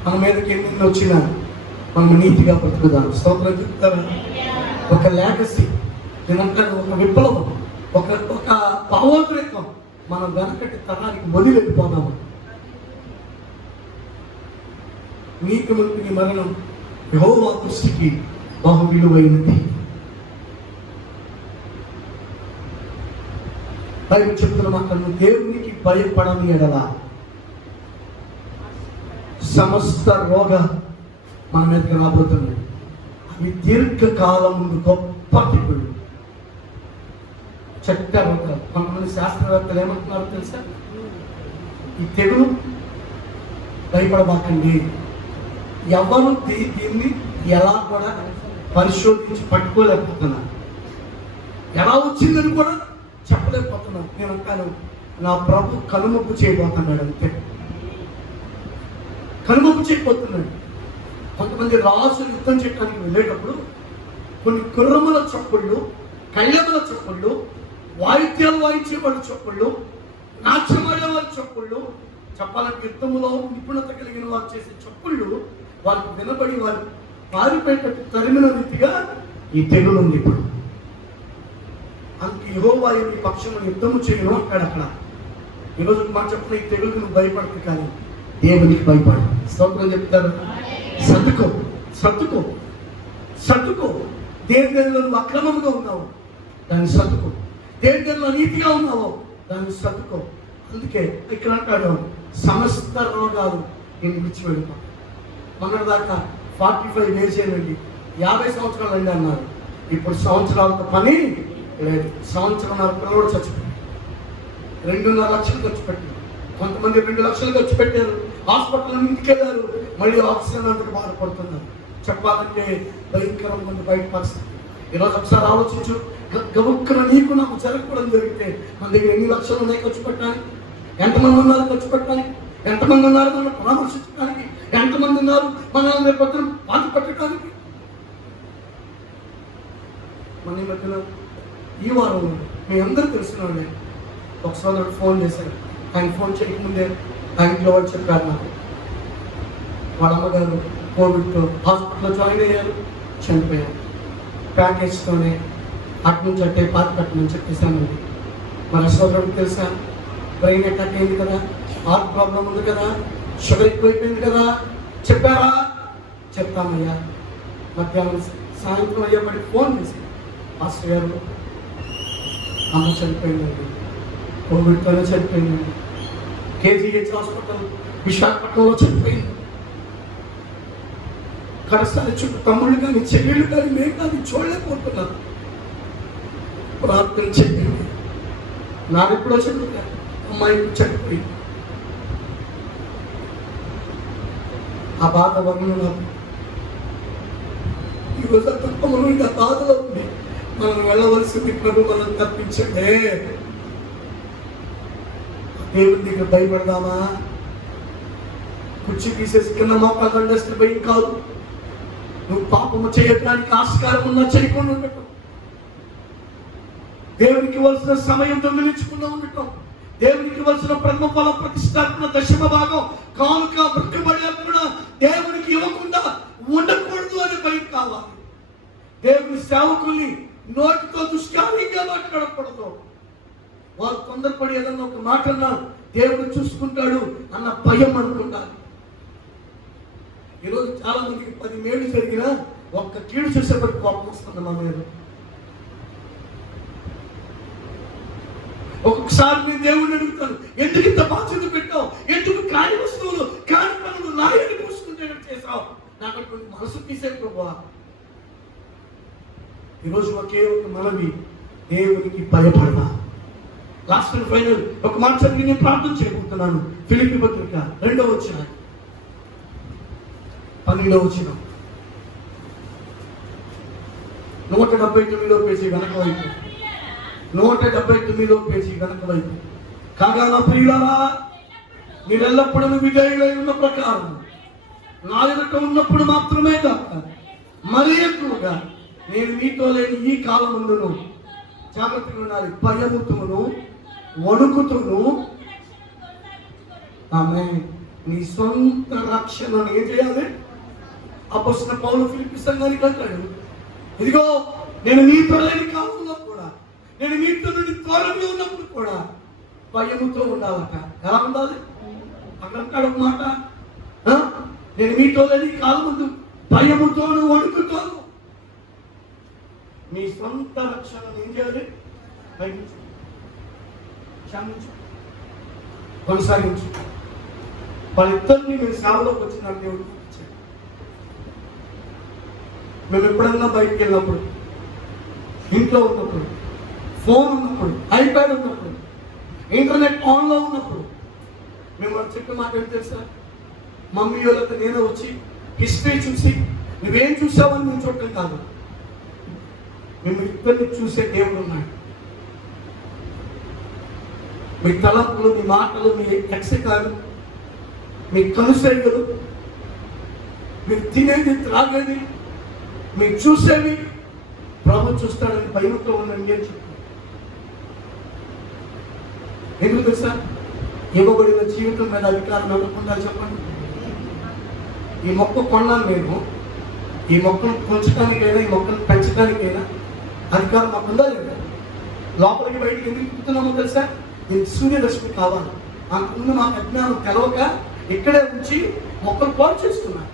మన మీదకి ఎన్ని వచ్చినా మనం నీతిగా బ్రతుకుదాం. స్తోత్రం చెప్తారా? ఒక లేగసీ, నేనంటాను ఒక విప్లవం, ఒక భావోద్రేకం మనం వెనకటి తరానికి వదిలిపోదాము. నీతిమంతుని మరణం యెహోవా దృష్టికి బహు విలువైనది. బైబిల్ చెప్తున్న మాటలు, దేవునికి భయపడని ఎడల సమస్త రోగ మన మీదకి రాబోతున్నాయి. అవి దీర్ఘకాలం ముందు గొప్ప తెగుళ్ళు, చెడ్డ రోగాలు. కొంతమంది శాస్త్రవేత్తలు ఏమంటున్నారో తెలుసా? ఈ తెగులు భయపడబాకండి, ఎవరు దీన్ని ఎలా కూడా పరిశోధించి పట్టుకోలేకపోతున్నారు. ఎలా వచ్చిందని కూడా చెప్పలేకపోతున్నాను. నేను అంటాను, నా ప్రభు కనుమొప్పు చేయబోతున్నాడు, అంతే. కనుమొప్పు చేయబోతున్నాడు. కొంతమంది రాజులు యుద్ధం చేయడానికి వెళ్ళేటప్పుడు కొన్ని కుర్రముల చప్పుళ్ళు, కళ్యముల చప్పుళ్ళు, వాయిద్యాలు వాయించేవాడి చప్పుళ్ళు, నాట్యమాడేవారి చప్పుళ్ళు, చెప్పాలంటే యుద్ధములో నిపుణత కలిగిన వారు చేసే చప్పుళ్ళు వారికి వినబడి వారు పారిపోయేటట్టు తరిమిన రీతిగా ఈ తెగులు ఉంది. ఇప్పుడు అందుకే యెహోవా ఈ పక్షంలో యుద్ధము చేయను అంటాడు అక్కడ. ఈరోజు మాట చెప్పిన ఈ తెగులకు నువ్వు భయపడదు, కానీ దేవునికి భయపడు. స్తోత్రం చెప్తారు. సర్దుకో సర్దుకో సర్దుకో. దేవునిలో నువ్వు అక్రమంగా ఉన్నావు, దాన్ని సర్దుకో. దేవునిలో అనీతిగా ఉన్నావు, దాన్ని సర్దుకో. అందుకే ఇక్కడ అంటాడు, సమస్త రోగాలు నేను విడిచిపెడతా. మొన్నటిదాకా 45 వేసేయండి, 50 సంవత్సరాలు అండి అన్నారు. ఇప్పుడు సంవత్సరాలతో పని లేదు. సంవత్సరంన్నర పిల్లలు చచ్చిపోయారు. 2.5 లక్షలు ఖర్చు పెట్టారు. కొంతమంది 2 లక్షలు ఖర్చు పెట్టారు. హాస్పిటల్ ఇంటికి వెళ్ళారు, మళ్ళీ ఆక్సిజన్ అందుకు బాధపడుతున్నారు. చెప్పాలంటే భయంకరంగా ఉంది బయట పరిస్థితి. ఈరోజు ఒకసారి ఆలోచించు, గబుక్కున నీకు నాకు జరగకూడదు జరిగితే మన దగ్గర ఎన్ని లక్షలు ఉన్నాయి ఖర్చు పెట్టడానికి? ఎంతమంది ఉన్నారు ఖర్చు పెట్టడానికి? ఎంతమంది ఉన్నారు మనం పరామర్శించడానికి? ఎంతమంది ఉన్నారు మనల్ని రేపొద్దున బాధ పెట్టడానికి? మన ఈ మధ్యన ఈ వారంలో మీ అందరూ తెలిసిన ఒకసారి ఫోన్ చేశారు. ఆయన ఫోన్ చేయకముందే ఆయన ఇంట్లో వాళ్ళు చెప్పారు నాకు, వాళ్ళ అమ్మగారు కోవిడ్తో హాస్పిటల్లో జాయిన్ అయ్యారు, చనిపోయారు. ప్యాకేజ్తోనే అటు నుంచి అట్టే పాతిపెట్టమని చెప్పేశానండి. మన సోదరుడికి తెలుసా, బ్రెయిన్ అటాక్ అయింది కదా, హార్ట్ ప్రాబ్లం ఉంది కదా, షుగర్ ఎక్కువైపోయింది కదా. చెప్పారా? చెప్తామయ్యా. మధ్యాహ్నం సాయంత్రం అయ్యేపటి ఫోన్ చేసి, మాస్టర్ గారు అమ్మ చనిపోయిందండి, కోవిడ్తోనే చనిపోయిందండి, కేజీహెచ్ హాస్పిటల్ విశాఖపట్నంలో చనిపోయింది. కడసారి చుట్టూ తమ్ముళ్ళు కానీ చెల్లెళ్ళు కానీ మేము కానీ చూడలేకపోతున్నాను. ప్రార్థన చెప్పింది. నాకెప్పుడో చనిపోయా, అమ్మాయి చనిపోయింది. ఆ బాధ వర్ణన నాకు ఈరోజు తప్పమని ఆ బాధలో ఉంది. మనం వెళ్ళవలసింది ప్రభు మనం తప్పించండి. దేవుని దగ్గర భయపడదామా? కుర్చీ తీసేసి కింద మోకాలు దండేస్తే భయం కాదు. నువ్వు పాపము చేయడానికి ఆస్కారం ఉన్నా చేయకుండా ఉండటం, దేవునికి ఇవ్వాల్సిన సమయం దొంగిలించకుండా ఉండటం, దేవునికి ఇవ్వాల్సిన ప్రథమ ఫల ప్రతిష్టాత్మక దశమ భాగం కానుక బ్రక్కబడి అర్పణ దేవునికి ఇవ్వకుండా ఉండకూడదు అని భయం కావాలి. దేవుని సేవకుల్ని నోటితో దుష్కార్యంగా మాట్లాడకూడదు. వారు తొందరపడి ఏదన్నా ఒక మాట అన్నా దేవుడు చూసుకుంటాడు అన్న భయం అనుకుంటారు. ఈరోజు చాలా మందికి 10 మేలు జరిగినా ఒక్క కీడు చేసేప్పటికి కోపం వస్తుంది మా మీద. ఒక్కొక్కసారి నేను దేవుడిని అడుగుతాను, ఎందుకు ఇంత బాధ్యత పెట్టావు? ఎందుకు కాని వస్తువులు కాని పనులు నాయని పూసుకుంటే చేసావు? నాకు అటువంటి మనసు తీసే ప్రభువా. ఈరోజు ఒకే ఒక మనవి, దేవునికి భయపడదా. లాస్ట్ అండ్ ఫైనల్ ఒక మాట చదివి నేను ప్రార్థన చేయబోతున్నాను. ఫిలిప్పీ పత్రిక 2వ అధ్యాయం 12వ వచనం, 179వ పేజీ వెనక వైపు, 179వ పేజీ వెనక వైపు. కాగా నా ప్రియులారా, మీరెల్లప్పుడూ విధేయులై ఉన్న ప్రకారం నా ఎదుట ఉన్నప్పుడు మాత్రమే కాక మరీ ఎక్కువగా నేను మీతో లేని ఈ కాలమందును జాగ్రత్తగా ఉండాలి. భయముతోను వణుకుతోను ఆమె నీ సొంత రక్షణను ఏం చేయాలి? అపొస్తలుడైన పౌలు ఫిలిప్పీ సంఘానికి అంటాడు, ఇదిగో నేను మీతో లేని కాలంలో కూడా, నేను మీతో నుండి దూరంలో ఉన్నప్పుడు కూడా భయముతో ఉండాలట. ఎలా ఉండాలి? అక్కడ అంటాడు ఒక మాట, నేను మీతో లేని కాలం ముందు భయముతోను వణుకుతోను మీ సొంత రక్షణను ఏం చేయాలి? భయించు, క్షమించు, కొనసాగించు. వాళ్ళిద్దరిని మీరు సేవలోకి వచ్చిన దేవుడు ఇచ్చాడు. మేము ఎప్పుడన్నా బయటికి వెళ్ళినప్పుడు, ఇంట్లో ఉన్నప్పుడు, ఫోన్ ఉన్నప్పుడు, ఐప్యాడ్ ఉన్నప్పుడు, ఇంటర్నెట్ ఆన్లో ఉన్నప్పుడు మేము చెప్పే మాట ఏంటి తెలుసా? మమ్మీ వాళ్ళతో నేనే వచ్చి హిస్టరీ చూసి నువ్వేం చూసావని నేను చూడటం కాదు. మేము ఇద్దరిని చూసే దేవుడు ఉన్నాడు. మీ తలంపులు, మీ మాటలు, మీ లక్ష్యకాలు, మీ కనుసైగలు, మీరు తినేది, త్రాగేది, మీరు చూసేది ప్రభు చూస్తాడని భయంతో ఉండండి అని చెప్పి. ఎందుకు తెలుసా? ఇవ్వబడిన జీవితం మీద అధికారం ఎవరుకుందా చెప్పండి. ఈ మొక్క కొన్నాను నేను, ఈ మొక్కను పెంచడానికైనా ఈ మొక్కను పెంచడానికైనా అధికారం మాకు ఉందా లేదా? లోపలికి బయటికి ఎందుకు తిప్పుతున్నామో తెలుసా? దీనికి సూర్యరశ్మి కావాలి. అంతకుముందు మాకు అజ్ఞానం తెలవక ఇక్కడే ఉంచి మొక్కలు పాడు చేస్తున్నాను.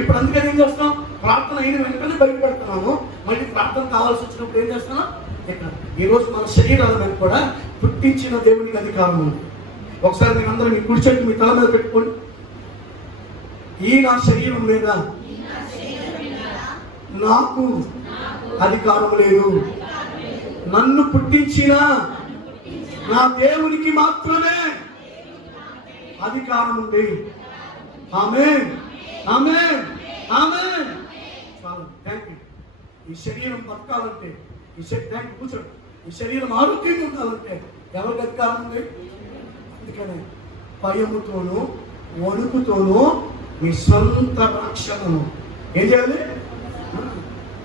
ఇప్పుడు అందుకని ఏం చేస్తాం? ప్రార్థన అయిన వెంటనే బయటపెడుతున్నాము. మళ్ళీ ప్రార్థన కావాల్సి వచ్చినప్పుడు ఏం చేస్తున్నాం? ఇక్కడ ఈరోజు మన శరీరాల మీద కూడా పుట్టించిన దేవునికి అధికారం ఉంది. ఒకసారి మీరు అందరూ మీ కుడి చేతి మీ తల మీద పెట్టుకోండి. ఈ నా శరీరం మీద నాకు అధికారం లేదు. నన్ను పుట్టించిన నా దేవునికి మాత్రమే అధికారం ఉంది. ఆమేన్, ఆమేన్, ఆమేన్. చాలు, థ్యాంక్ యూ. ఈ శరీరం బతకాలంటే, కూర్చోండి, ఈ శరీరం ఆరోగ్యంగా ఉండాలంటే ఎవరికి అధికారం ఉంది? అందుకనే భయముతోనూ వణుకుతోనూ మీ సొంత రక్షణను ఏం చేయాలి?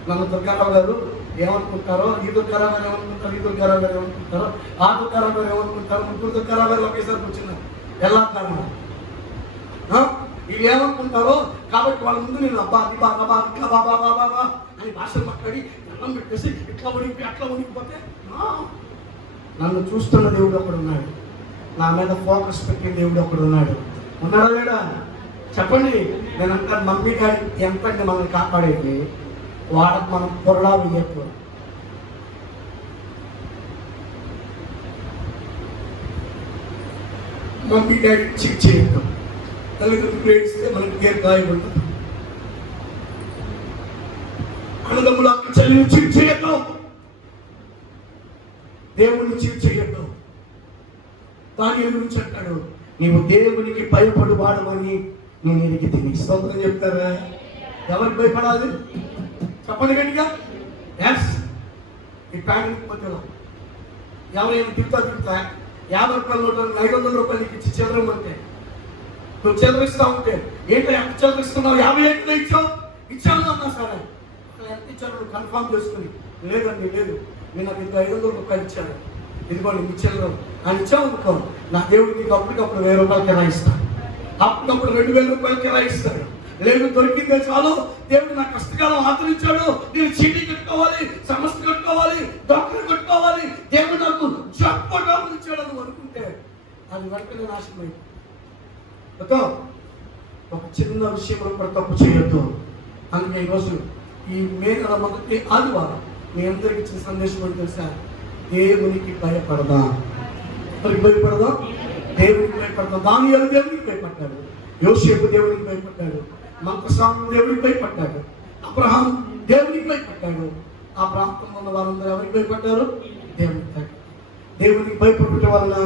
నన్ను దుర్గారావు గారు ఏమనుకుంటారో, ఈ దుర్గారావు గారు ఏమనుకుంటారు, ఈ దుర్గారావు గారు ఏమనుకుంటారో, ఆ దుర్గారావు గారు ఏమనుకుంటారు, ముగ్గురు దుర్గారావు గారు ఒకేసారి కూర్చున్నారు. ఎలా కారణం? వీళ్ళు ఏమనుకుంటారో కాబట్టి వాళ్ళ ముందు నేను అబ్బా అది బాబా బాబా బాబా బాబా అని భాషలు మాట్లాడి అన్నం పెట్టేసి ఇట్లా ఉనికిపోయి అట్లా ఉనికిపోతే, నన్ను చూస్తున్న దేవుడు ఒకడు ఉన్నాడు. నా మీద ఫోకస్ పెట్టిన దేవుడు ఒకడు ఉన్నాడు. ఉన్నాడా లేడా? చెప్పండి. నేను అంటాను, మమ్మీ గారి ఎంతండి మనల్ని కాపాడేది, వాళ్ళకి మనం పొరడా వేయట్టు. మమ్మీ డాడీ చీట్ చేయటం, తల్లిదండ్రులు ఏడిస్తే మనకి గేర్ గాయం ఉంటుంది. అన్నదమ్ములు అక్క చెల్లిని చీట్ చేయటం, దేవుణ్ణి చీట్ చేయటం. దాని గురించి అంటాడు, నీవు దేవునికి భయపడు వాడమని నేను ఎరిగి తిని. స్తోత్రం చెప్తారా? ఎవరికి భయపడాలి చెప్పండి గట్టిగా. ఎస్, ఈ ప్యాకెట్ మధ్యలో ఎవరైనా తిరుగుతా 50 రూపాయల నోట్లను 500 రూపాయలకి ఇచ్చి చెదరమంటే, నువ్వు చెదరిస్తా ఉంటే, ఏంటో ఎంత చెదరిస్తున్నావు? 50 ఎక్కడ ఇచ్చాను అన్నా సరే, ఎంత ఇచ్చాను నువ్వు కన్ఫర్మ్ చేసుకుని, లేదండి లేదు, నేను నాకు ఇంకా 500 రూపాయలు ఇచ్చాను, ఇదిగోండి మీ చెల్లరు అని ఇచ్చావు అనుకో, నా దేవుడికి అప్పటికప్పుడు 1000 రూపాయలు కిరాయిస్తాడు, అప్పటికప్పుడు 2000 రూపాయలు కిరాయిస్తాడు. లేదు దొరికిందే చాలు, దేవుడు నా కష్టకాలం ఆదరించాడు, నేను చీటీ కట్టుకోవాలి, సమస్య కట్టుకోవాలి, డాక్టర్ కట్టుకోవాలి, దేవుడు నాకు జాక్పాట్ ఆదరించాడు అని అనుకుంటే అది వెంటనే నాశనం. ఒక చిన్న విషయంలో కూడా తప్పు చేయొద్దు. అందుకే ఈరోజు ఈ మే నెల మొదటి ఆదివారం మీ అందరికి ఇచ్చిన సందేశం ఏంటి తెలుసా? దేవునికి భయపడదా? ఎవరికి భయపడదా? దేవునికి భయపడదా. దానియేలు దేవునికి భయపడ్డాడు, యోసేపు దేవునికి భయపడ్డాడు, మంత్రస్వామి దేవునికి భయపడ్డాడు, అబ్రహాం దేవునికి భయపడ్డాడు. ఆ ప్రాంతంలో ఉన్న వారందరూ ఎవరికి భయపడ్డారు? దేవునికి భయపడ్డారు. దేవునికి భయపడటం వలన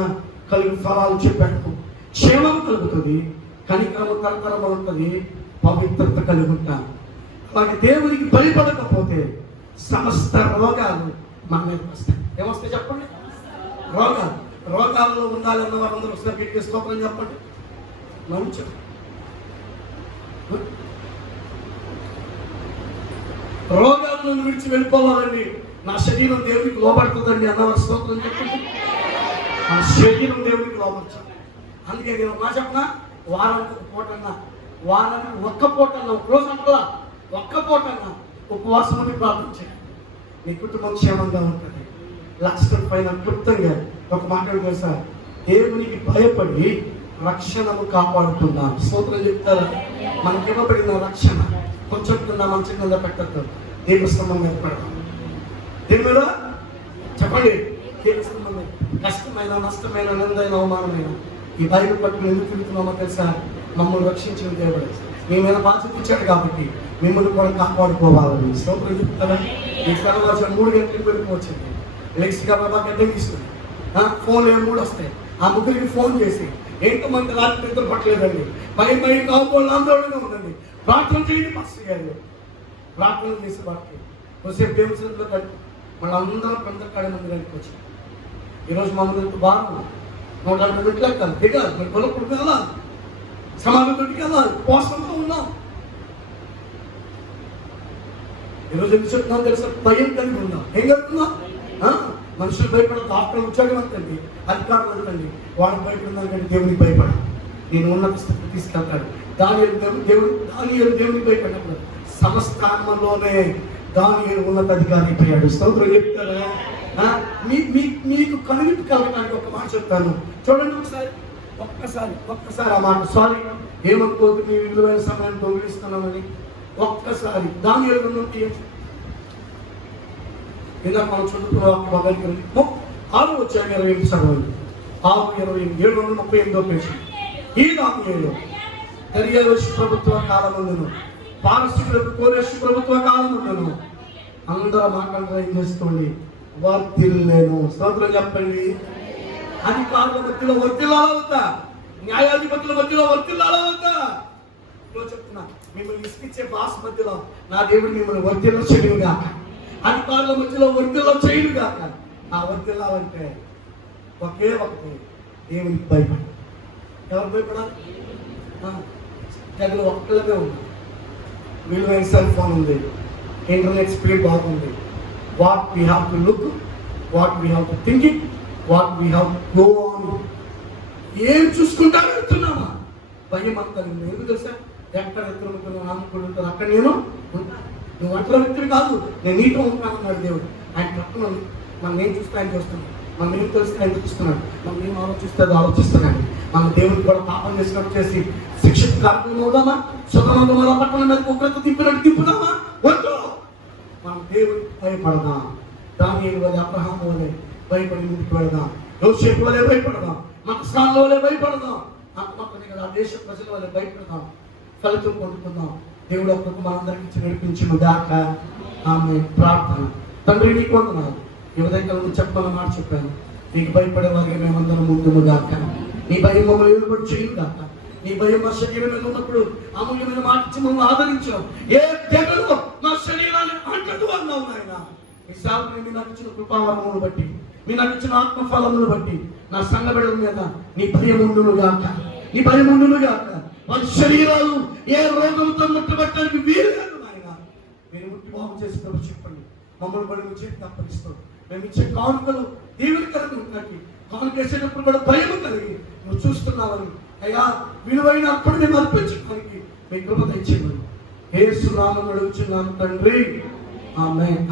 కలిగిన ఫలాలు చెప్పాడు. క్షేమం కలుగుతుంది, కనికరము తరతరము ఉంటుంది, పవిత్రత కలిగి ఉంటాను. అలాగే దేవునికి భయపడకపోతే సమస్త రోగాలు మన మీదకి వస్తాయి. ఏమొస్తాయి చెప్పండి? రోగాల్లో ఉండాలన్న వారందరూ ఒకసారి గట్టిగా స్తోత్రం చెప్పండి. మంచి రోగాలను విడిచి వెళ్ళిపోవాలండి. నా శరీరం దేవునికి లోబడుతుందండి అన్నవారు స్తోత్రం చెప్పండి. నా శరీరం దేవునికి లోబడుతుంది. అందుకే నేను మా చెప్పిన వారానికి ఒక పూటన్నా, వారానికి ఒక్క పూటన్నా, ఒక రోజు అంటలా ఒక్క పూటన్నా ఉపవాసం అని ప్రార్థించండి. మీ కుటుంబం క్షేమంగా ఉంటుంది. లాస్ట్ పైన క్లుప్తంగా ఒక మాట తెలుసా? దేవునికి భయపడి రక్షణను కాపాడుతున్నాం. స్తోత్రం చెప్తారా? మనకి ఇవ్వబడిన రక్షణ కొంచెం కింద మంచం కింద పెట్టద్దు, దీపస్తంభం మీద పెడతాం. దీని మీద చెప్పండి, దీపస్తంభం మీద. కష్టమైన, నష్టమైన, నిందైన, అవమానమైన ఈ బైబిల్ పట్టుకుని ఎందుకు తిరుగుతున్నామో తెలుసా? మమ్మల్ని రక్షించిన దేవుడు మీ మీద బాధ్యత ఇచ్చాడు కాబట్టి మిమ్మల్ని కూడా కాపాడుకోవాలని. స్తోత్రం చెప్తారా? ఈ తెల్లవారు 3 గంటలకు వెళ్ళిపోవచ్చింది, లెక్స్గా బాబా గడ్డ తీస్తుంది, ఫోన్లు 3 వస్తాయి, ఆ ముగ్గురికి ఫోన్ చేసి, ఎంతో మంది రాత్రి నిద్ర పట్టలేదండి, భయం కావాలి, ఆందోళనగా ఉందండి, ప్రార్థన చేయండి మాస్టర్ గారు. ప్రార్థన చేసే వాటికి కొద్దిసేపు దేవుని సన్నిధిలో కలిపి మళ్ళీ అందరం పెందకాడ మందిరానికి వచ్చాం. ఈరోజు మా ముందు బాగా 160 మెట్లు ఎక్కాలి, దిగాలి, మరి కొలప్పుడు వెళ్ళాలి, సమాధికి వెళ్ళాలి, పోషంతో ఉన్నాం. ఈరోజు ఎందుకు చెప్తున్నాం తెలుసా? భయం కలిగి ఉన్నాం. ఏం కలుగుతున్నాం? మనుషులు భయపడ, డాక్టర్లు ఉద్యోగం అంతండి, అధికారులు అంతండి, వాడికి భయపడిందానికంటే దేవునికి భయపడ. నేను ఉన్నత స్థితికి తీసుకెళ్తాడు. దానియేలు దేవునికి భయపడినప్పుడు సమస్థానంలోనే దానియేలు ఉన్నత అధికారి అయిపోయాడు. స్తోత్రం చెప్తారా? మీకు కనువిప్పు కలగడానికి ఒక మాట చెప్తాను, చూడండి ఒకసారి, ఒక్కసారి ఆ మాట. సారీ, ఏమనుకోదు, మీ విలువైన సమయం దొంగిలిస్తున్నామని. ఒక్కసారి దానియేలు గ్రంథం ఇందాక మనం చదువుకున్న మొదటి 6వ అధ్యాయం 28 చదవండి. 738 పేజీ. ఈ దానియేలు దర్యావేషు ప్రభుత్వ కాలమందును, పారసీకులకు కోరేషు ప్రభుత్వ కాలమందును అందరూ మాట్లాడడం ఏం చేసుకోండి, వర్తిల్లేను. స్తోత్రం చెప్పండి. అధికారుల మధ్యలో వర్తిల్లాలవుతా, న్యాయాధిపతుల మధ్యలో వర్తిల్లాలవుతా. చెప్తున్నా, మిమ్మల్ని ఇసుకిచ్చే బాస్ మధ్యలో నా దేవుడు మిమ్మల్ని వర్తిల్ల చేయను గాక, అధికారుల మధ్యలో వర్తిల్ల చేయను గాక. ఆ వర్తిల్లాలంటే ఒకే ఒకటి, దేవునికి భయపడి. ఎవరు భయపడాలి? దగ్గర ఒక్కళ్ళమే ఉంది, విలువైన సెల్ ఫోన్ ఉంది, ఇంటర్నెట్ స్పీడ్ బాగుంది. What we have to look, what we have to thinking, what we have to go on. ఏం చూసుకుంటా వెళ్తున్నామా? భయం అంతా ఎందుకు తెలుసా? ఎక్కడ ఎత్తులు నామకుడు ఉంటారు అక్కడ నేను ఉంటాను. నువ్వు ఒంటరి వ్యక్తిని కాదు, నేను నీతో ఉంటాను అన్నాడు దేవుడు. ఆయన పక్కన మనం ఏం చూస్తే ఆయన చూస్తున్నాడు, మనం ఏం తెలిస్తే ఆయన చూస్తున్నాడు, మనం ఏం ఆలోచిస్తే అది ఆలోచిస్తున్నాడు. మన దేవుడికి కూడా పాపం చేసినట్టు చేసి శిక్ష కార్యక్రమం అవుదామా? సుగమంగా పట్టణ మీద కుక్కలతో తిప్పినట్టు తిప్పుదామా? వద్దు. మనం దేవుడికి భయపడదాం. దానియేలు వలె, అబ్రహాము వలె భయపడి ముందుకు వెళదాం. యోసేపు వలె భయపడదాం. మత్స్యాల వలె భయపడదాం. ఆత్మకని కదా దేశ ప్రజల వలె భయపడదాం. ఫలితం పొందుకుందాం. దేవుడు ఒక్కొక్క మనందరికి ఇచ్చి నడిపించిన దాకా ఆమె ప్రార్థన. తండ్రి నీకు వందనాలు. ఈ ఉదయకాలం చెప్పమని మాట చెప్పాను. నీకు భయపడే వారికి మేమందరం ముందు దాకా. నీ భయం మమ్మల్ని ఎదురుబడి చేయను దాకా. నీ భయం మా శరీరం మీద ఉన్నప్పుడు అమూల్యమైన మాట ఇచ్చి మమ్మల్ని ఆదరించావు. ఏ తెగలు మా శరీరాన్ని అంటదు అన్నావు నాయన. ఈ సాగుని మీ నాకు ఇచ్చిన కృపావరమును బట్టి, మీ నాకు ఇచ్చిన ఆత్మఫలమును బట్టి నా సంఘ బిడ్డల మీద నీ భయం ఉండును గాక, నీ భయం ఉండును గాక. వారి శరీరాలు ఏ రోగంతో ముట్టబట్టడానికి వీలు లేదు నాయన. మీరు ముట్టి బాగు చేస్తున్నప్పుడు చెప్పండి. మమ్మల్ని బడి నుంచి తప్పనిస్తాం. మేము ఇచ్చే కానుకలు దీవెనకరంగా ఉంటాయి. కానుక వేసేటప్పుడు కూడా భయం కలిగి నువ్వు చూస్తున్నావని అయ్యా, విలువైన అప్పుడు మేము అర్పించడానికి మీ కృప తెచ్చేమని యేసు నామములో అడుగుచున్నాను తండ్రి. ఆమేన్.